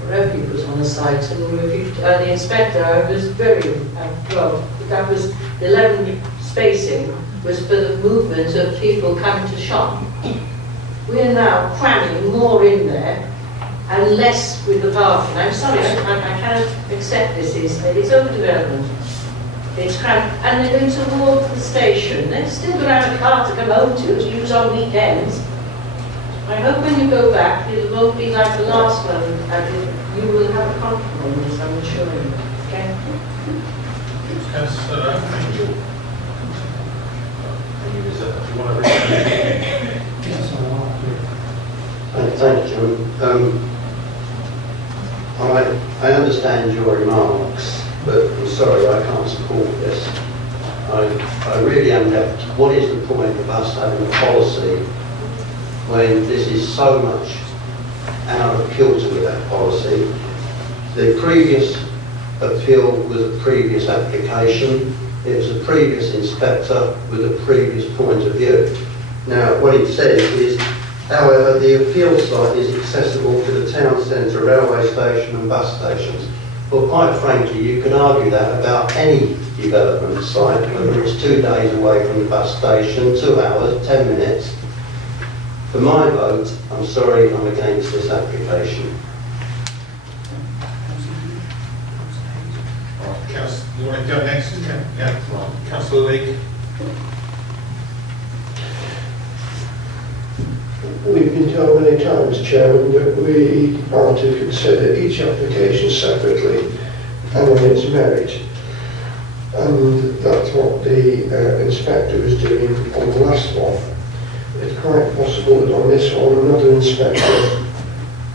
Whatever you put on the site, and the inspector, I was very, well, that was 11 spacing was for the movement of people coming to shop. We're now cramming more in there and less with the parking. I'm sorry, I cannot accept this. It's overdevelopment. It's cramped, and they're going to walk to the station. They're still going to have a car to come home to use on weekends. I hope when you go back, it won't be like the last one, and you will have a compromise, I'm assuring you. Okay? Councillor Angel. Do you want to respond? Thank you. I understand your remarks, but I'm sorry, I can't support this. I really am left. What is the point of us having a policy when this is so much out of kilter with that policy? The previous appeal was a previous application. It was a previous inspector with a previous point of view. Now, what it says is, however, the appeal site is accessible to the town centre, railway station and bus stations. Well, quite frankly, you can argue that about any development site, whether it's 2 days away from the bus station, 2 hours, 10 minutes. For my vote, I'm sorry, I'm against this application. You want to go next? Yeah, Councillor Leake. We've been told many times, Chairman, that we are to consider each application separately and on its merit. And that's what the inspector was doing on the last one. It's quite possible that on this one, another inspector,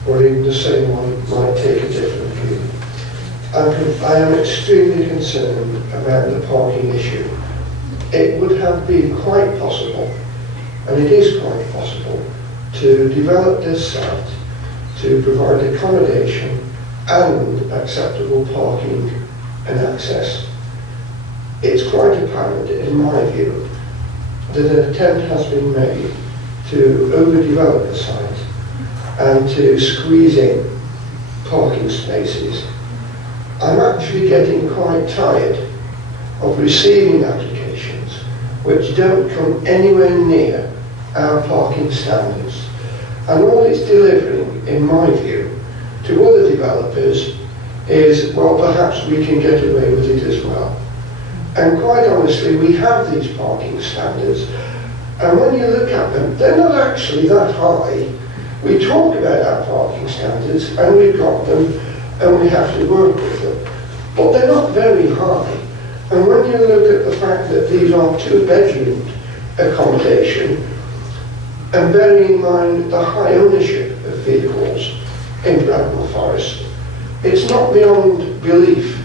or even the same one, might take a different view. I am extremely concerned about the parking issue. It would have been quite possible, and it is quite possible, to develop this site to provide accommodation and acceptable parking and access. It's quite apparent, in my view, that an attempt has been made to overdevelop the site and to squeeze in parking spaces. I'm actually getting quite tired of receiving applications which don't come anywhere near our parking standards. And all it's delivering, in my view, to other developers is, well, perhaps we can get away with it as well. And quite honestly, we have these parking standards, and when you look at them, they're not actually that high. We talk about our parking standards, and we've got them, and we have to work with them. But they're not very high. And when you look at the fact that these are two-bedroom accommodation, and bearing in mind the high ownership of vehicles in Bradwell Forest, it's not beyond belief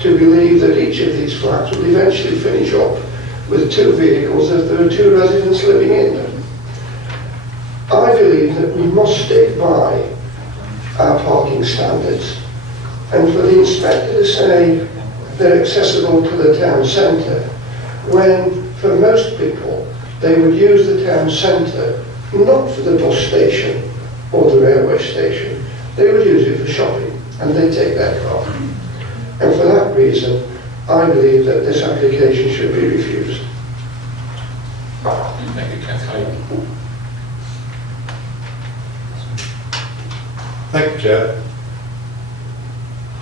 to believe that each of these flats will eventually finish up with two vehicles if there are two residents living in them. I believe that we must stick by our parking standards, and for the inspector to say they're accessible to the town centre, when for most people they would use the town centre not for the bus station or the railway station, they would use it for shopping, and they'd take their car. And for that reason, I believe that this application should be refused. Thank you, Councillor. Thank you, Chair.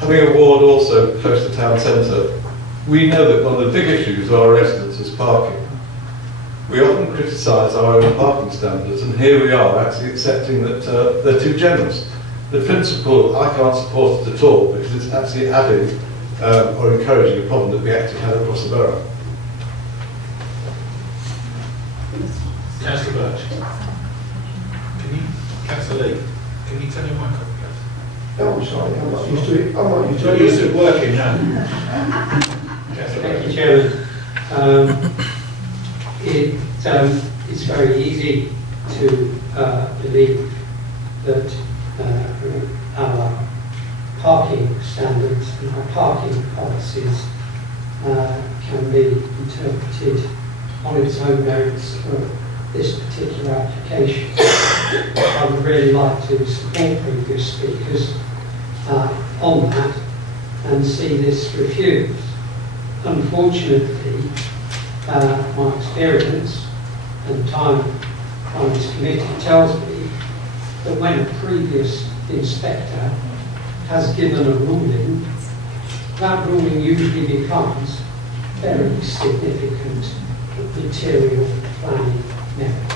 Having a ward also close to town centre, we know that one of the big issues of our residents is parking. We often criticise our own parking standards, and here we are actually accepting that they're too generous. The principle, I can't support it at all, because it's actually adding or encouraging a problem that we actually had across the borough. Councillor Birch. Councillor Lee, can you turn your mic off, please? No, I'm sorry, I'm not used to it. I'm not used to You're it. used to working now. Thank you, Chairman. It's very easy to believe that our parking standards and our parking policies can be interpreted on its own merits for this particular application. I would really like to support previous speakers on that and see this refused. Unfortunately, my experience and time on this committee tells me that when a previous inspector has given a ruling, that ruling usually becomes very significant material planning merit.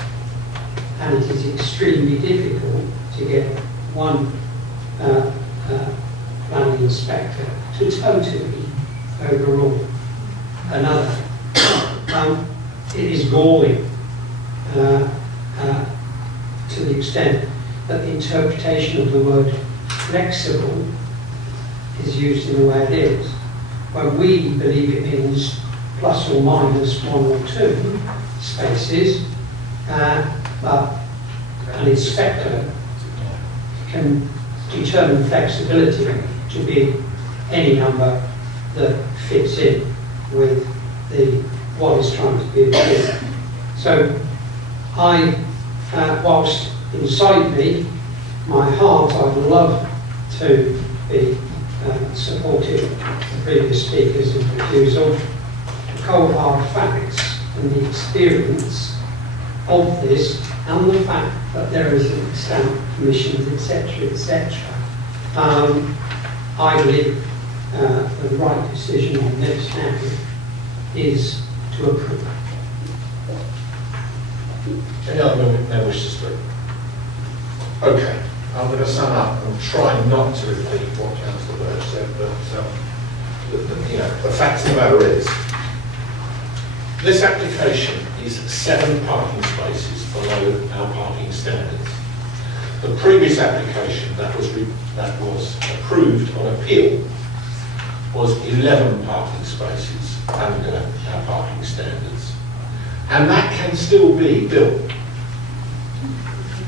And it is extremely difficult to get one planning inspector to totally overrule another. It is galling to the extent that the interpretation of the word flexible is used in the way it is, when we believe it means plus or minus one or two spaces, but an inspector can determine flexibility to be any number that fits in with what is trying to be achieved. So whilst inside me, my heart, I'd love to be supportive of the previous speakers' refusal. The cold hard facts and the experience of this, and the fact that there is an extant commissions, etc., etc. I believe the right decision on this now is to approve. Any other members to speak? Okay, I'm going to sum up and try not to repeat what Councillor Birch said, but the fact of the matter is, this application is 7 parking spaces below our parking standards. The previous application that was approved on appeal was 11 parking spaces under our parking standards. And that can still be built.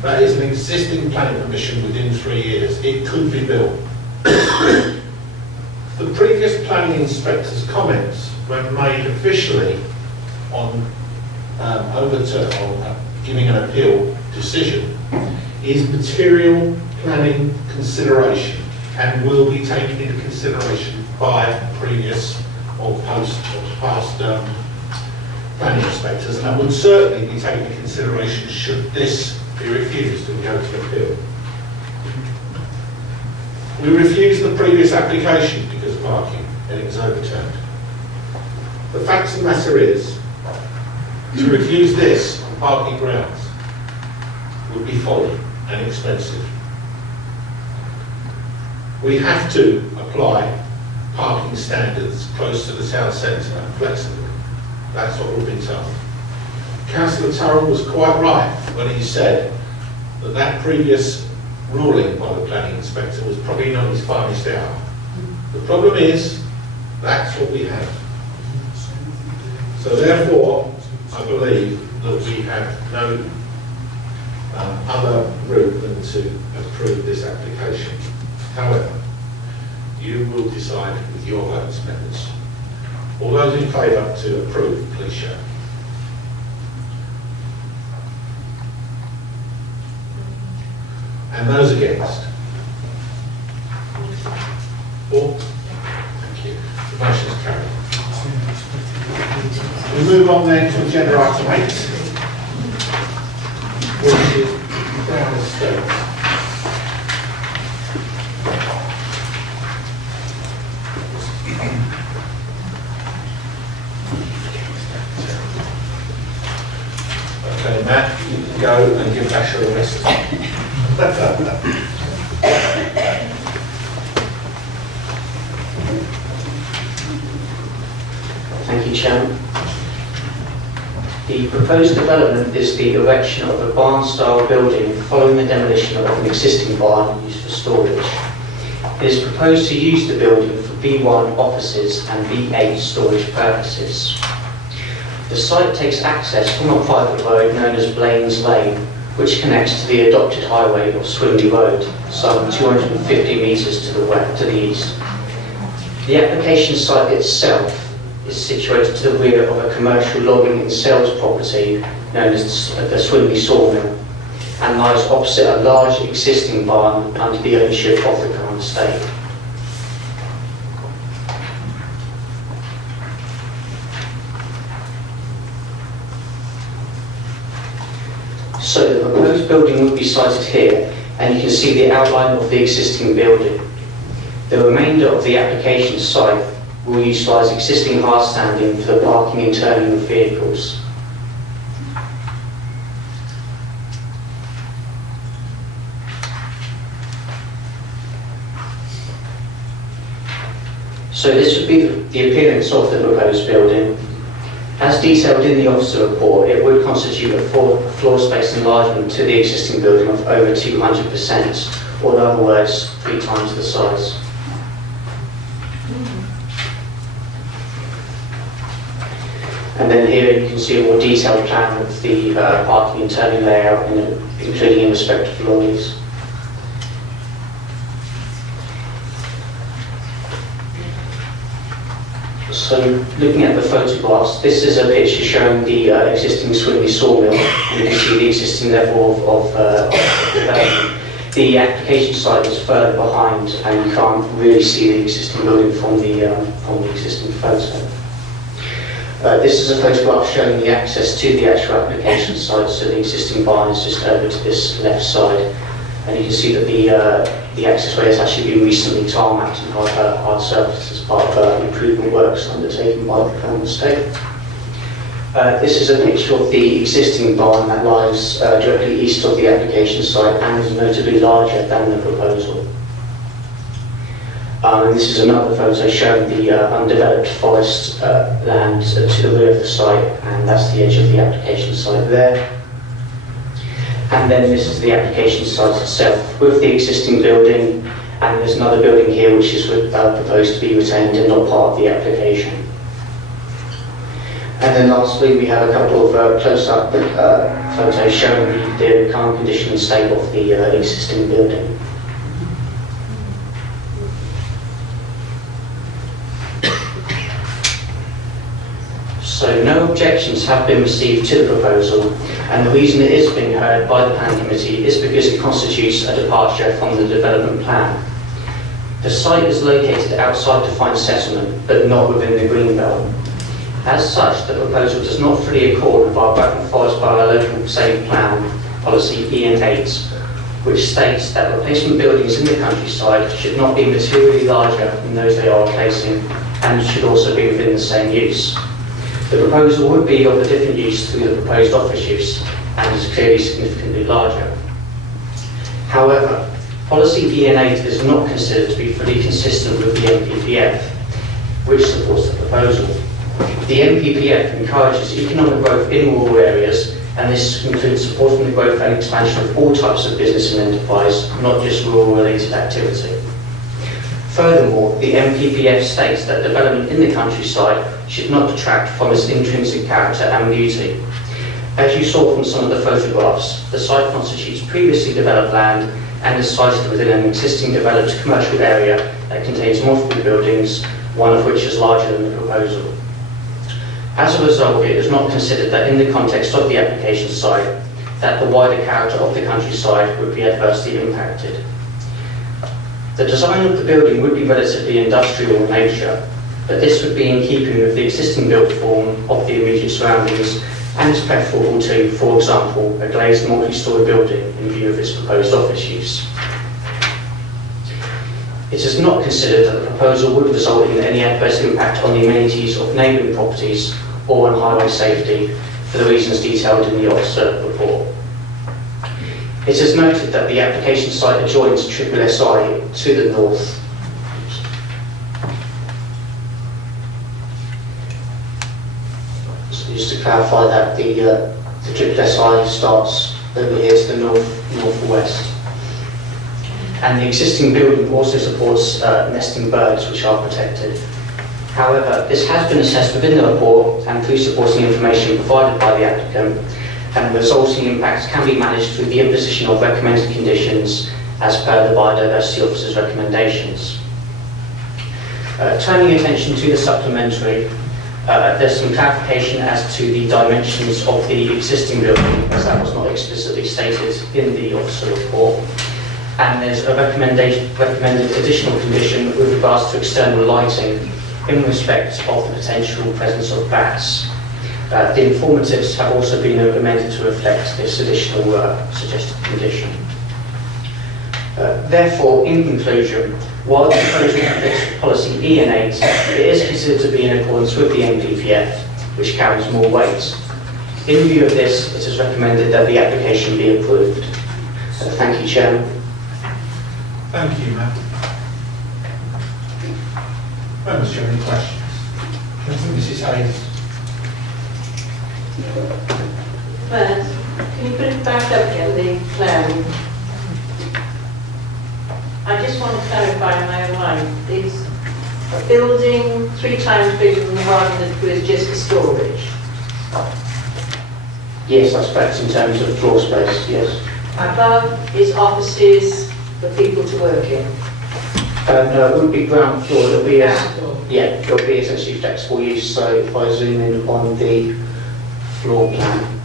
That is an existing planning permission within 3 years. It could be built. The previous planning inspector's comments, when made officially on giving an appeal decision, is material planning consideration and will be taken into consideration by previous or past planning inspectors, and would certainly be taken into consideration should this be refused and go to appeal. We refused the previous application because of parking, and it was overturned. The fact of the matter is, to refuse this on parking grounds would be folly and expensive. We have to apply parking standards close to the town centre and flexible. That's what we've been told. Councillor Turrell was quite right when he said that that previous ruling by the planning inspector was probably not his finest hour. The problem is, that's what we have. So therefore, I believe that we have no other route than to approve this application. However, you will decide with your votes, members. All those in favour to approve, please show. And those against? 4? Thank you. The motion is carried. We move on then to agenda item 8, which is downstairs. Okay, Matt, you can go and give Asher a rest. Thank you, Chairman. The proposed development is the erection of a barn-style building following the demolition of an existing barn used for storage. It is proposed to use the building for B1 offices and B8 storage purposes. The site takes access from a private road known as Blaine's Lane, which connects to the adopted highway of Swinley Road, some 250 metres to the east. The application site itself is situated to the rear of a commercial logging and sales property known as the Swinley Sawmill, and lies opposite a large existing barn under the ownership of the current estate. So the proposed building would be sited here, and you can see the outline of the existing building. The remainder of the application site will utilise existing hard standing for the parking and turning of vehicles. So this would be the appearance of the proposed building. As detailed in the officer report, it would constitute a floor space enlargement to the existing building of over 200%, or in other words, 3 times the size. And then here you can see a more detailed plan of the parking and turning layout, including in respect of lorries. So looking at the photographs, this is a picture showing the existing Swinley Sawmill, and you can see the existing level of development. The application site is further behind, and you can't really see the existing building from the existing photo. This is a photograph showing the access to the actual application site, so the existing barn is just over to this left side, and you can see that the accessway has actually been recently tarmacked and hard surfaced as part of improvement works undertaken by the current estate. This is a picture of the existing barn that lies directly east of the application site and is notably larger than the proposal. And this is another photo showing the undeveloped forest land to the rear of the site, and that's the edge of the application site there. And then this is the application site itself with the existing building, and there's another building here which is proposed to be retained and not part of the application. And then lastly we have a couple of close-up photos showing the the current condition and state of the existing building. So no objections have been received to the proposal, and the reason it is being heard by the planning committee is because it constitutes a departure from the development plan. The site is located outside defined settlement, but not within the greenbelt. As such, the proposal does not fully accord with our Brecon Forest Borough Local Safe Plan Policy EN8, which states that replacement buildings in the countryside should not be materially larger than those they are replacing, and should also be within the same use. The proposal would be of a different use through the proposed office use, and is clearly significantly larger. However, Policy EN8 is not considered to be fully consistent with the NPPF, which supports the proposal. The NPPF encourages economic growth in rural areas, and this includes supporting the growth and expansion of all types of business and enterprise, not just rural-related activity. Furthermore, the NPPF states that development in the countryside should not detract from its intrinsic character and beauty. As you saw from some of the photographs, the site constitutes previously developed land and is sited within an existing developed commercial area that contains multiple buildings, one of which is larger than the proposal. As a result, it is not considered that in the context of the application site, that the wider character of the countryside would be adversely impacted. The design of the building would be relatively industrial in nature, but this would be in keeping with the existing built form of the immediate surroundings, and is preferable to, for example, a glazed multi-storey building in view of its proposed office use. It is not considered that the proposal would result in any adverse impact on the amenities of neighbouring properties or on highway safety, for the reasons detailed in the officer report. It is noted that the application site adjoins SSI to the north. So just to clarify that the SSI starts over here to the northwest. And the existing building also supports nesting birds, which are protected. However, this has been assessed within the report and through supporting information provided by the applicant, and the resulting impacts can be managed through the imposition of recommended conditions as per the Biodiversity Officer's recommendations. Turning attention to the supplementary, there's some clarification as to the dimensions of the existing building, as that was not explicitly stated in the officer report. And there's a recommended additional condition with regards to external lighting in respect of the potential presence of bats. The informatives have also been amended to reflect this additional suggested condition. Therefore, in conclusion, while the proposal conflicts policy EN8, it is considered to be in accordance with the NPPF, which carries more weight. In view of this, it is recommended that the application be approved. Thank you, Chairman. Thank you, Matt. Members, do you have any questions? Mrs. Hayes. Matt, can you put it back up again, the plan? I just want to clarify in my own mind. It's a building 3 times bigger than the one that was just for storage. Yes, that's correct in terms of floor space, yes. Above is offices for people to work in. No, it would be ground floor. It'll be it'll be essentially flexible use. So if I zoom in on the floor plan.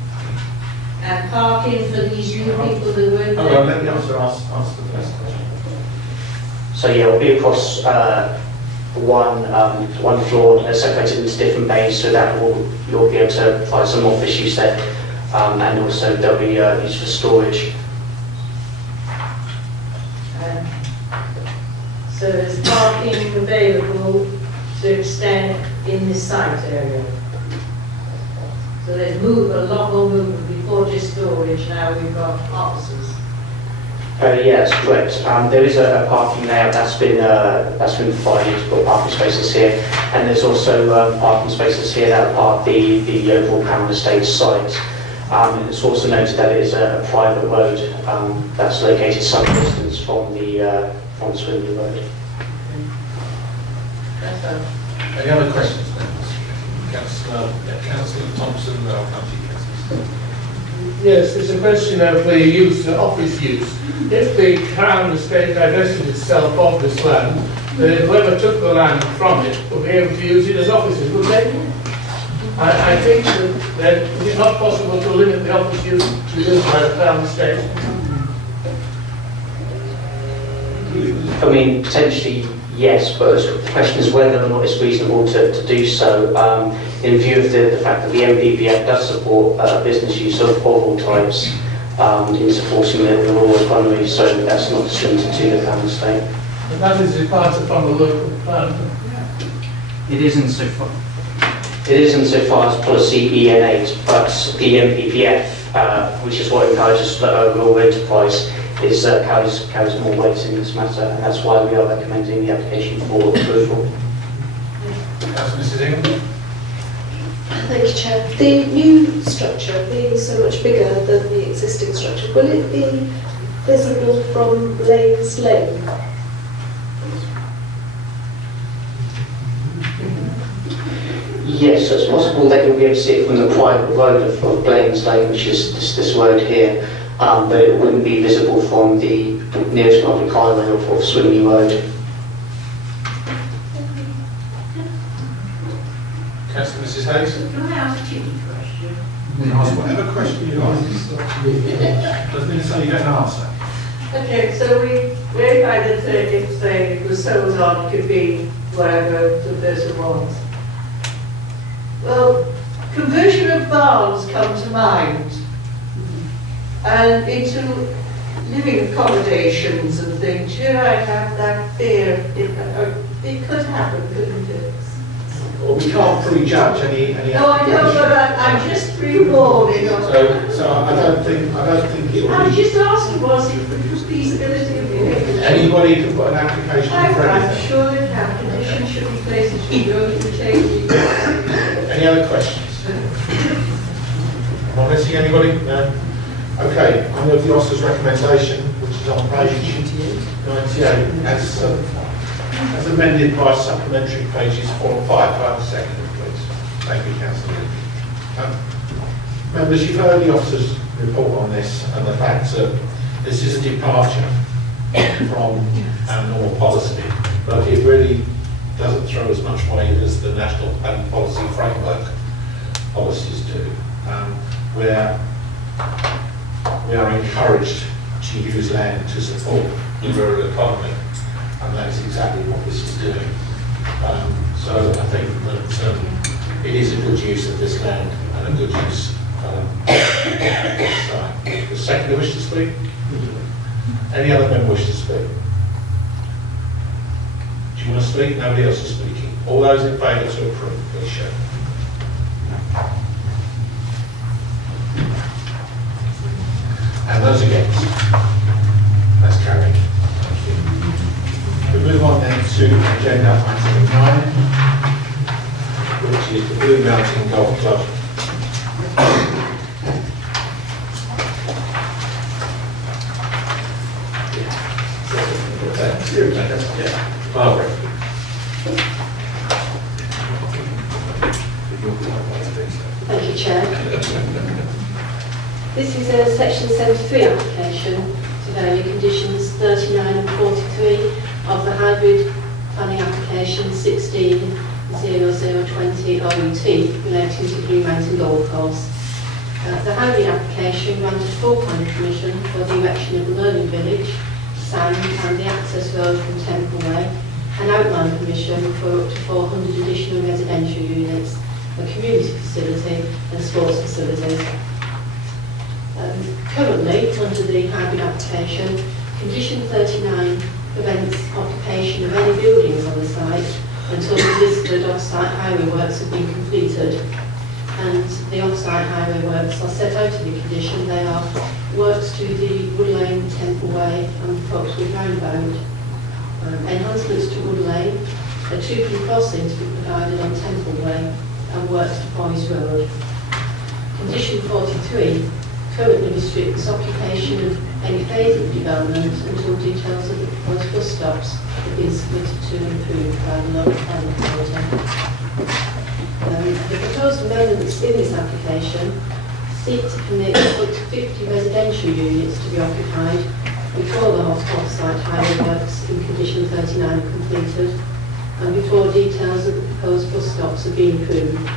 And parking for these new people that work Oh, there. well, let the officer ask the first question. So yeah, it'll be across one floor, separated into different bays, so that you'll be able to provide some office use there, and also there'll be used for storage. So there's parking available to extend in this site area. So there's a lot more movement before just storage, now we've got offices. Yeah, that's correct. There is a parking layout that's been provided. You've got parking spaces here, and there's also parking spaces here that are part of the overall Counil Estate site. It's also noted that it is a private road that's located some distance from the Swindon Road. Any other questions, members? Councillor Thompson, I'll come to you, Councillor. Yes, it's a question of the use, office use. If the Crown estate divested itself of this land, then whoever took the land from it would be able to use it as offices, would they? I think that it's not possible to limit the office use to used by the Crown estate. I mean, potentially yes, but the question is whether or not it's reasonable to do so in view of the fact that the MPPF does support business use of all types in supporting the rural economy, so that's not just limited to the Crown estate. But that is departed from the local plan. It isn't so far. It isn't so far as policy EN8, but the MPPF, which is what encourages the overall enterprise, carries more weight in this matter, and that's why we are recommending the application for approval. That's Mrs. Ingram. Thank you, Chair. The new structure being so much bigger than the existing structure, will it be visible from Lanes Lane? Yes, so it's possible that you'll be able to see it from the private road of Blaines Lane, which is this road here, but it wouldn't be visible from the nearest public highway of Swinley Road. Councillor Mrs. Hayes. Can I ask a cheeky question? You can ask whatever question you like. Doesn't mean to say you don't answer. Okay, so we find that if say it was sold on, it could be wherever the person wants. Well, conversion of barns come to mind, and into living accommodations and things. Should I have that fear? It could happen, couldn't it? Well, we can't prejudge any No, I know, but I'm just pre-warning. So I don't think it I will was be. just asking, was it the feasibility of it? Anybody can put an application in for I'm anything. sure that our conditions should be placed as we go to the table. Any other questions? Am I missing anybody? No? Okay, I'm with the officer's recommendation, which is on page 98, as amended by supplementary pages 4 and 5. Do I have a second, please? Thank you, Councillor. Members, you've heard the officer's report on this and the fact that this is a departure from our normal policy, but it really doesn't throw as much weight as the national planning policy framework policies do, where we are encouraged to use land to support the rural economy, and that is exactly what this is doing. So I think that it is a good use of this land and a good use of this site. The second wish to speak? Any other member wish to speak? Do you want to speak? Nobody else is speaking. All those in favour to approve, please show. And those against? That's carried. Thank you. We move on then to agenda item 9, which is the Blue Mountain Golf Club. Barbara. Thank you, Chair. This is a Section 73 application to vary conditions 39 and 43 of the hybrid planning application 160020 OUT relating to Blue Mountain Golf Course. The hybrid application granted full planning permission for the erection of a learning village, sand and the access road from Temple Way, an outline permission for up to 400 additional residential units, a community facility and sports facilities. Currently, under the hybrid application, condition 39 prevents occupation of any buildings on the site until the listed off-site highway works have been completed. And the off-site highway works are set out in the condition. They are works to the Wood Lane, Temple Way and Foxwood Roundabout. Enhancements to Wood Lane, a two-pin crossing to be provided on Temple Way and works to Forest Road. Condition 43 currently restricts occupation of any phase of development until details of the proposed bus stops have been submitted to and approved by the local planning authority. The proposed amendments in this application seek to permit up to 50 residential units to be occupied before the off-site highway works in condition 39 are completed and before details of the proposed bus stops are being approved.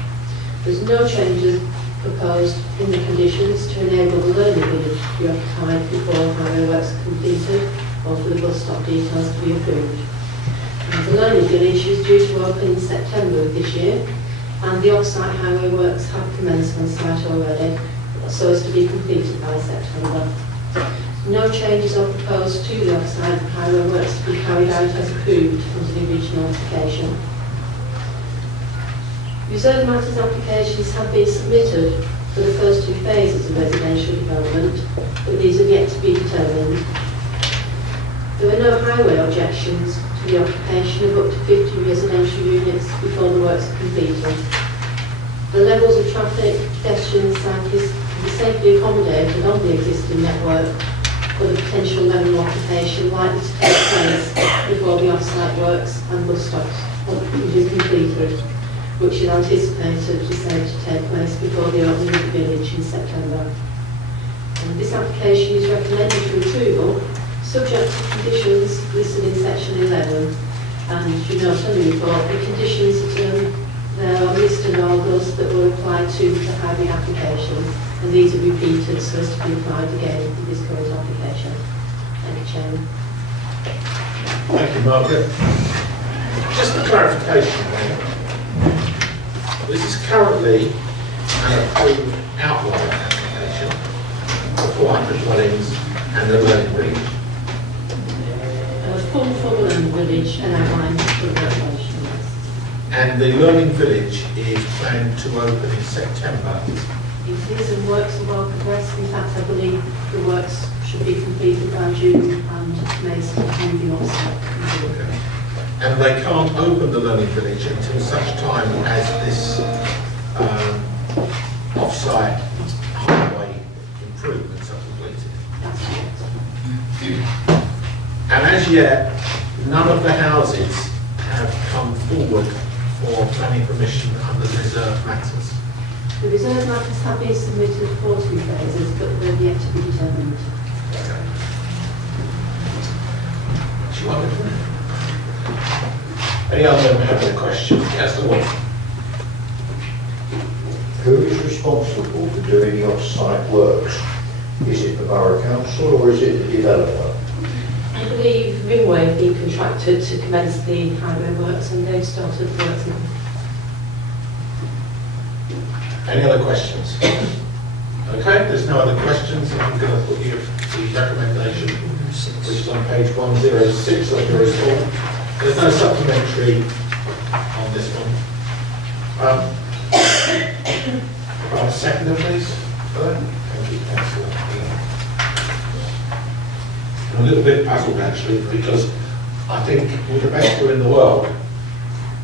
There's no changes proposed in the conditions to enable the learning village to be occupied before highway works are completed or for the bus stop details to be approved. And the learning village is due to open in September of this year, and the off-site highway works have commenced on site already, so as to be completed by September. No changes are proposed to the off-site highway works to be carried out as approved under the original application. Reserved matters applications have been submitted for the first 2 phases of residential development, but these have yet to be determined. There were no highway objections to the occupation of up to 50 residential units before the works are completed. The levels of traffic, pedestrians, cyclists can be safely accommodated on the existing network for the potential level of occupation likely to take place before the off-site works and bus stops is completed, which is anticipated to take place before the opening of the village in September. And this application is recommended for approval, subject to conditions listed in section 11. And you note on the report, the conditions there are listed are those that were applied to the highway application, and these are repeated so as to be applied again in this current application. Thank you, Chairman. Thank you, Margaret. Just for clarification then, this is currently an approved outline application for 400 dwellings and the learning village. Form for the learning village and outline for the regulation. And the learning village is planned to open in September. It is, and works are well progressed. In fact, I believe the works should be completed by June and may start moving off-site. Okay. And they can't open the learning village until such time as this off-site highway improvements are completed. That's correct. And as yet, none of the houses have come forward for planning permission under the reserved matters. The reserved matters have been submitted for 2 phases, but they're yet to be determined. Do you want to? Any other member have any questions? Yes, the one. Who is responsible for doing the off-site works? Is it the borough council or is it the developer? I believe Ringway have been contracted to commence the highway works, and they've started the works now. Any other questions? Okay, there's no other questions. I'm going to put you the recommendation, which is on page 106 of the report. There's no supplementary on this one. Seconder, please. Thank you, Councillor. I'm a little bit puzzled actually, because I think we're the best in the world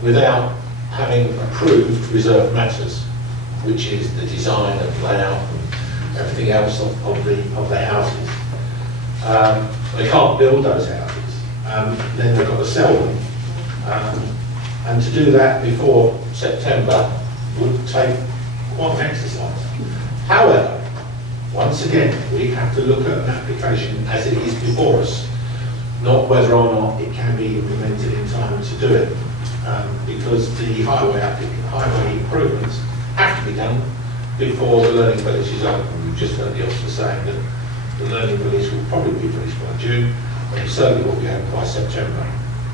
without having approved reserved matters, which is the design and layout and everything else of the houses. They can't build those houses, then they've got to sell them. And to do that before September would take quite an exercise. However, once again, we have to look at an application as it is before us, not whether or not it can be implemented in time to do it, because the highway improvements have to be done before the learning village is open. We've just heard the officer saying that the learning village will probably be finished by June, and it certainly will be open by September.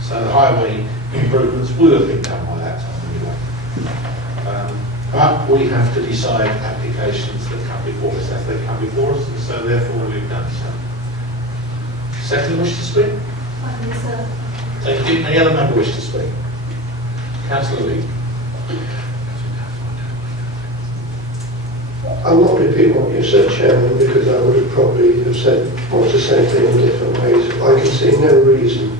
So the highway improvements will have been done by that time anyway. But we have to decide applications that come before us as they come before us, and so therefore we've done so. Second wish to speak? Thank you. Any other member wish to speak? Councillor Lee. I'll not repeat what you said, Chairman, because I would have probably have said much the same thing in different ways. I can see no reason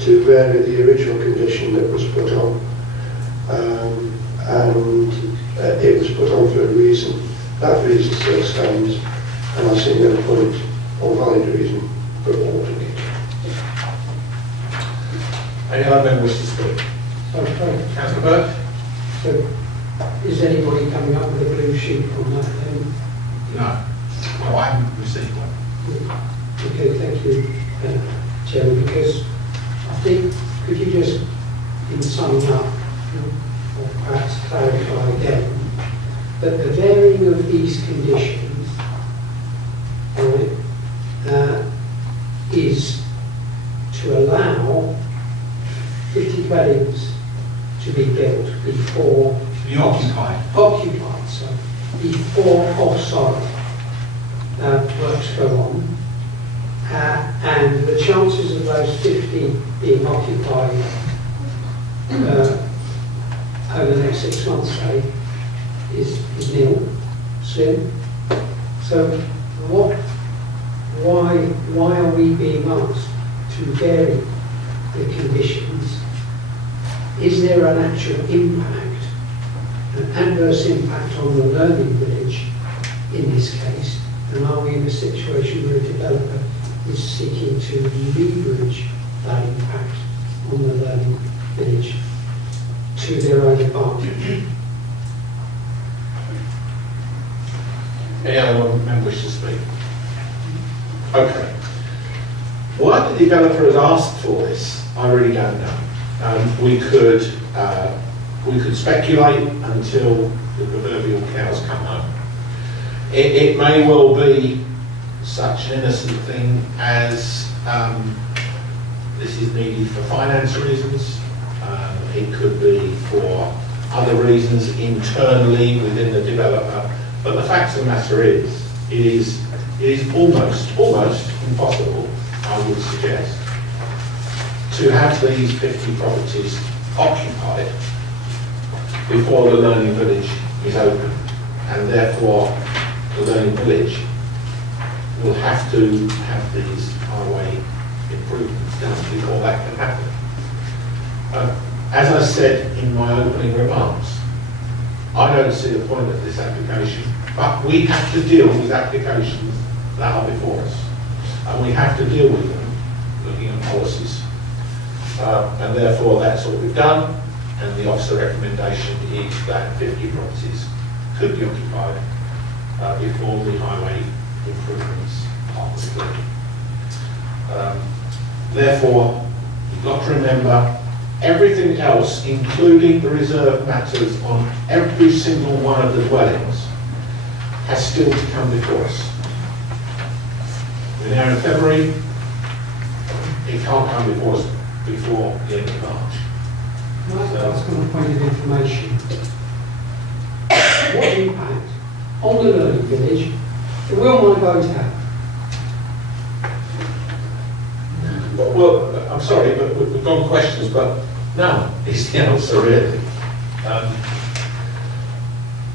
to vary the original condition that was put on. And it was put on for a reason. That reason still stands, and I see no point or valid reason for altering it. Any other member wish to speak? Councillor Burke? So, is anybody coming up with a blue sheet on that then? No. Well, I haven't received one. Okay, thank you, Chairman, because I think, could you just, in summing up, or perhaps clarify again, that the varying of these conditions is to allow 50 dwellings to be built before... Be occupied. Occupied, so before off-site works go on. And the chances of those 50 being occupied over the next 6 months, say, is nil, slim. So why are we being asked to vary the conditions? Is there an actual impact, an adverse impact on the learning village in this case? And are we in a situation where a developer is seeking to leverage that impact on the learning village to their own advantage? Any other members to speak? Okay. Why the developer has asked for this, I really don't know. We could speculate until the proverbial cows come home. It may well be such an innocent thing as this is needed for finance reasons. It could be for other reasons internally within the developer. But the fact of the matter is, it is almost impossible, I would suggest, to have these 50 properties occupied before the learning village is open, and therefore the learning village will have to have these highway improvements done before that can happen. As I said in my opening remarks, I don't see the point of this application, but we have to deal with applications that are before us, and we have to deal with them looking at policies. And therefore that's what we've done, and the officer recommendation is that 50 properties could be occupied before the highway improvements are completed. Therefore, you've got to remember everything else, including the reserve matters on every single one of the dwellings, has still to come before us. We're now in February. It can't come before us before the end of March. Can I ask on a point of information? What impact on the learning village are we all going to have? Well, I'm sorry, but we've gone questions, but no, is the answer really.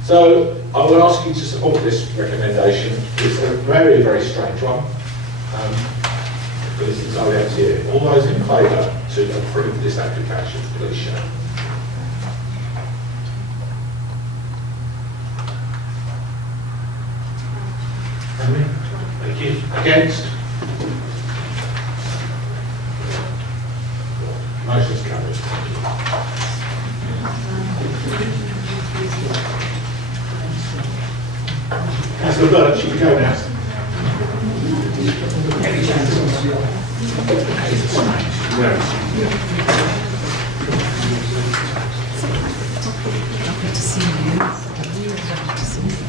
So I will ask you to support this recommendation. It's a very, very strange one, but it's entirely up to you. All those in favour to approve this application, please show. Thank you. Against? Motion's carried. Councillor Birch, you can go now. Lovely to see you. Lovely to see you.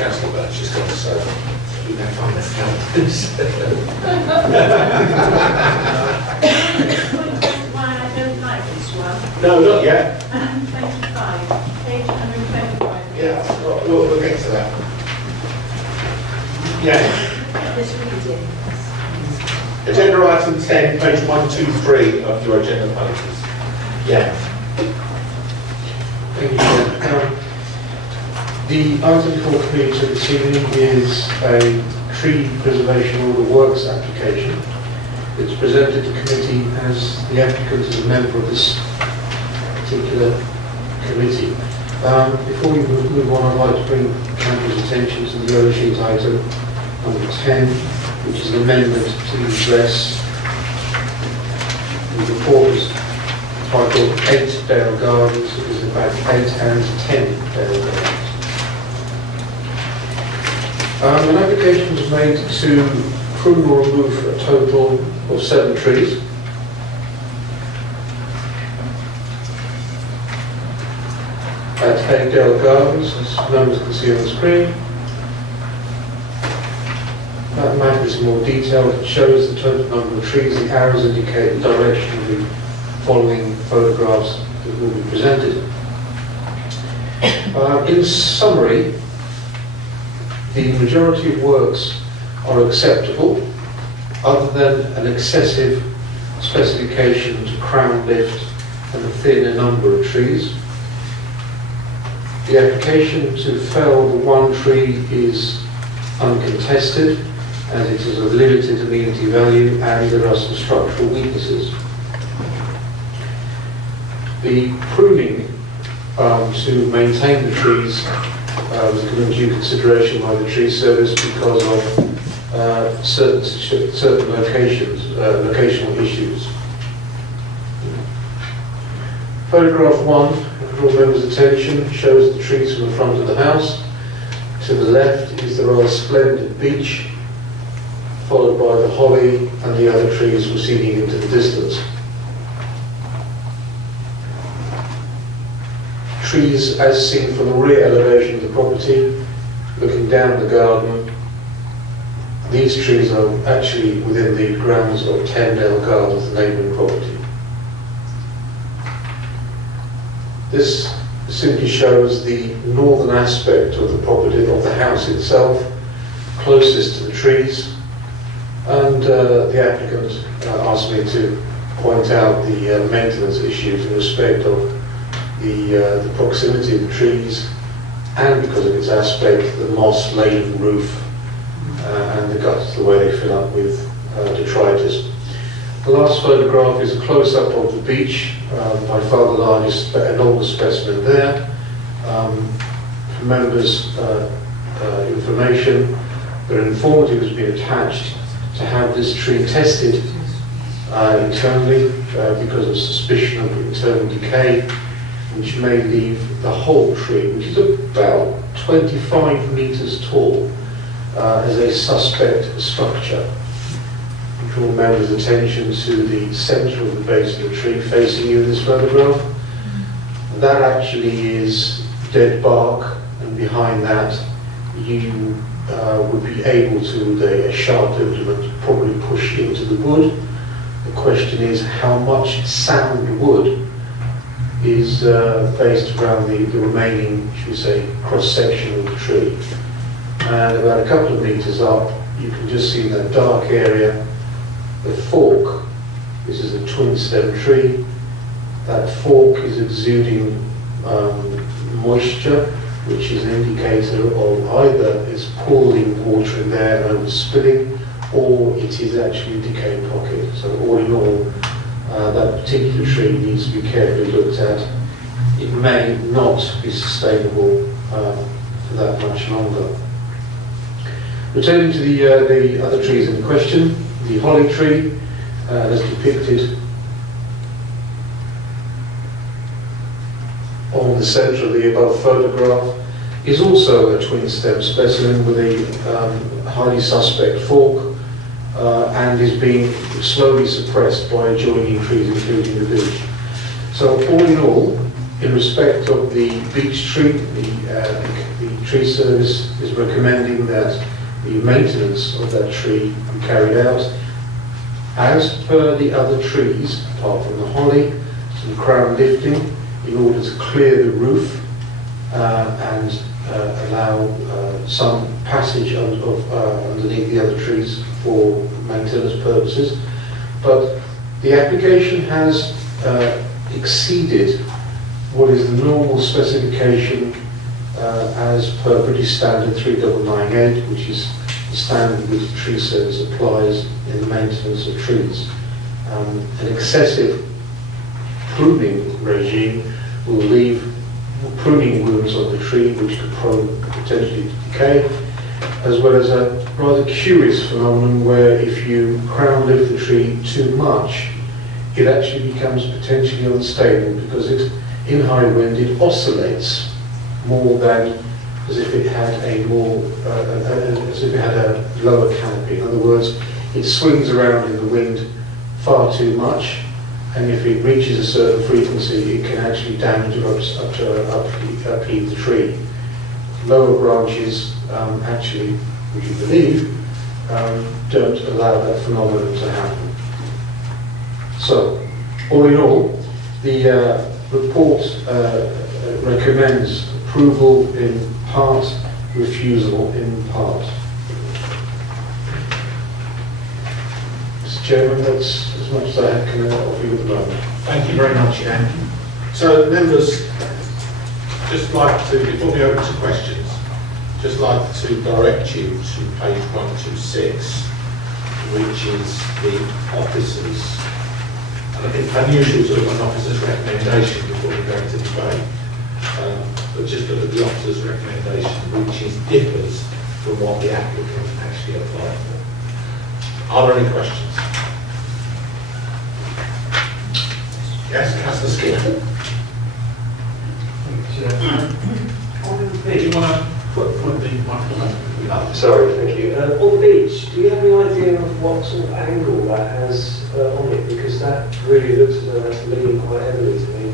Councillor Birch has got so you don't find that count. Why I don't like this one. No, not yet. 25, page 125. Yeah, we'll get to that. Yeah. This reading. Agenda item 10, page 123 of your agenda papers. Yeah. Thank you, Chair. The item called community this evening is a tree preservation order works application. It's presented to committee as the applicant is a member of this particular committee. Before we move on, I'd like to bring council's attention to the yellow sheet item number 10, which is an amendment to the address. The report is titled 8 Dale Gardens. It is about 8 and 10 Dale Gardens. An application was made to prune or remove a total of 7 trees. At 8 Dale Gardens, as members can see on the screen. That map is more detailed. It shows the total number of trees. The arrows indicate the direction of the following photographs that will be presented. In summary, the majority of works are acceptable, other than an excessive specification to crown lift and a thinner number of trees. The application to fell the one tree is uncontested, as it is of limited amenity value and there are some structural weaknesses. The pruning to maintain the trees was given due consideration by the tree service because of certain locational issues. Photograph 1, I draw members' attention, shows the trees from the front of the house. To the left is the rather splendid beech, followed by the holly and the other trees receding into the distance. Trees as seen from the rear elevation of the property, looking down the garden. These trees are actually within the grounds of 10 Dale Gardens, the neighbouring property. This simply shows the northern aspect of the property, of the house itself, closest to the trees, and the applicant asked me to point out the maintenance issues in respect of the proximity of the trees, and because of its aspect, the moss-laden roof and the gutters, the way they fill up with detritus. The last photograph is a close-up of the beech, by far the largest and oldest specimen there. For members' information, their informative has been attached to have this tree tested internally because of suspicion of internal decay, which may leave the whole tree, which is about 25 metres tall, as a suspect structure. I draw members' attention to the centre of the base of the tree facing you in this photograph. That actually is dead bark, and behind that you would be able to, with a sharp implement, probably push into the wood. The question is how much sound wood is based around the remaining, should we say, cross-section of the tree. And about a couple of metres up, you can just see in that dark area the fork. This is a twin stem tree. That fork is exuding moisture, which is an indicator of either it's pooling water in there and overspilling, or it is actually a decay pocket. So all in all, that particular tree needs to be carefully looked at. It may not be sustainable for that much longer. Returning to the other trees in question, the holly tree, as depicted on the centre of the above photograph, is also a twin stem specimen with a highly suspect fork and is being slowly suppressed by adjoining trees, including the beech. So all in all, in respect of the beech tree, the tree service is recommending that the maintenance of that tree be carried out as per the other trees, apart from the holly, some crown lifting in order to clear the roof and allow some passage underneath the other trees for maintenance purposes. But the application has exceeded what is the normal specification as per British Standard 3998, which is the standard which the tree service applies in the maintenance of trees. An excessive pruning regime will leave pruning wounds on the tree which could prone potentially to decay, as well as a rather curious phenomenon where if you crown lift the tree too much, it actually becomes potentially unstable because in high wind it oscillates more than as if it had a lower canopy. In other words, it swings around in the wind far too much, and if it reaches a certain frequency, it can actually damage or upheave the tree. Lower branches actually, would you believe, don't allow that phenomenon to happen. So, all in all, the report recommends approval in part, refusal in part. Mr. Chairman, that's as much as I can offer you at the moment. Thank you very much, Ian. So, members, just like to, before we open to questions, just like to direct you to page 126, which is the officers. And I think unusual to look at an officer's recommendation before we go into debate, but just look at the officer's recommendation, which differs from what the applicant actually applied for. Are there any questions? Yes, Councillor Skinner. Do you want to put the microphone up? Sorry, thank you. On the beach, do you have any idea of what sort of angle that has on it? Because that really looks as though that's leaning quite heavily to me.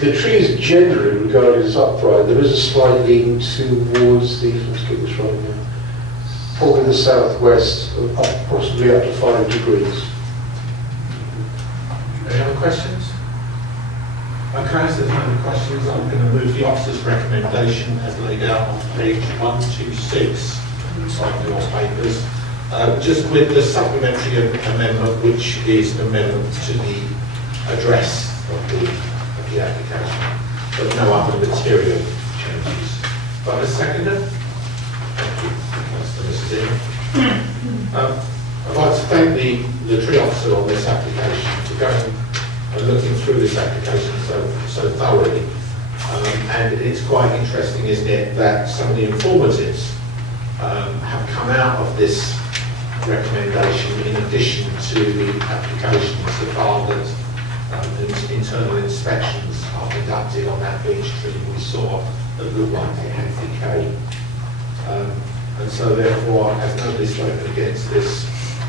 The tree is generally regarded as upright. There is a slight lean towards the, let's get this right now, probably the southwest, possibly up to 5 degrees. Any other questions? Okay, so there's no other questions. I'm going to move the officer's recommendation as laid out on page 126 inside your papers. Just with the supplementary amendment, which is an amendment to the address of the application, but no other material changes. But a seconder? Thank you. Mrs. Ian. I'd like to thank the tree officer on this application for going and looking through this application so thoroughly. And it's quite interesting, isn't it, that some of the informatives have come out of this recommendation in addition to the application so far that internal inspections are conducted on that beech tree we saw that looked like it had decayed. And so therefore, as nobody's spoken against this,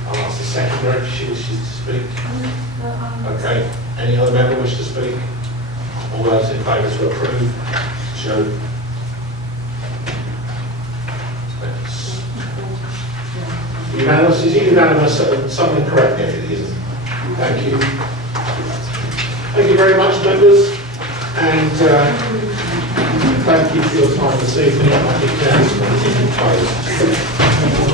I'll ask the secretary if she wishes to speak. Okay. Any other member wish to speak? All those in favour to approve, show. Unanimous? Is it unanimous? Someone correct me if it isn't. Thank you. Thank you very much, members, and thank you for your time this evening. I think that is closed.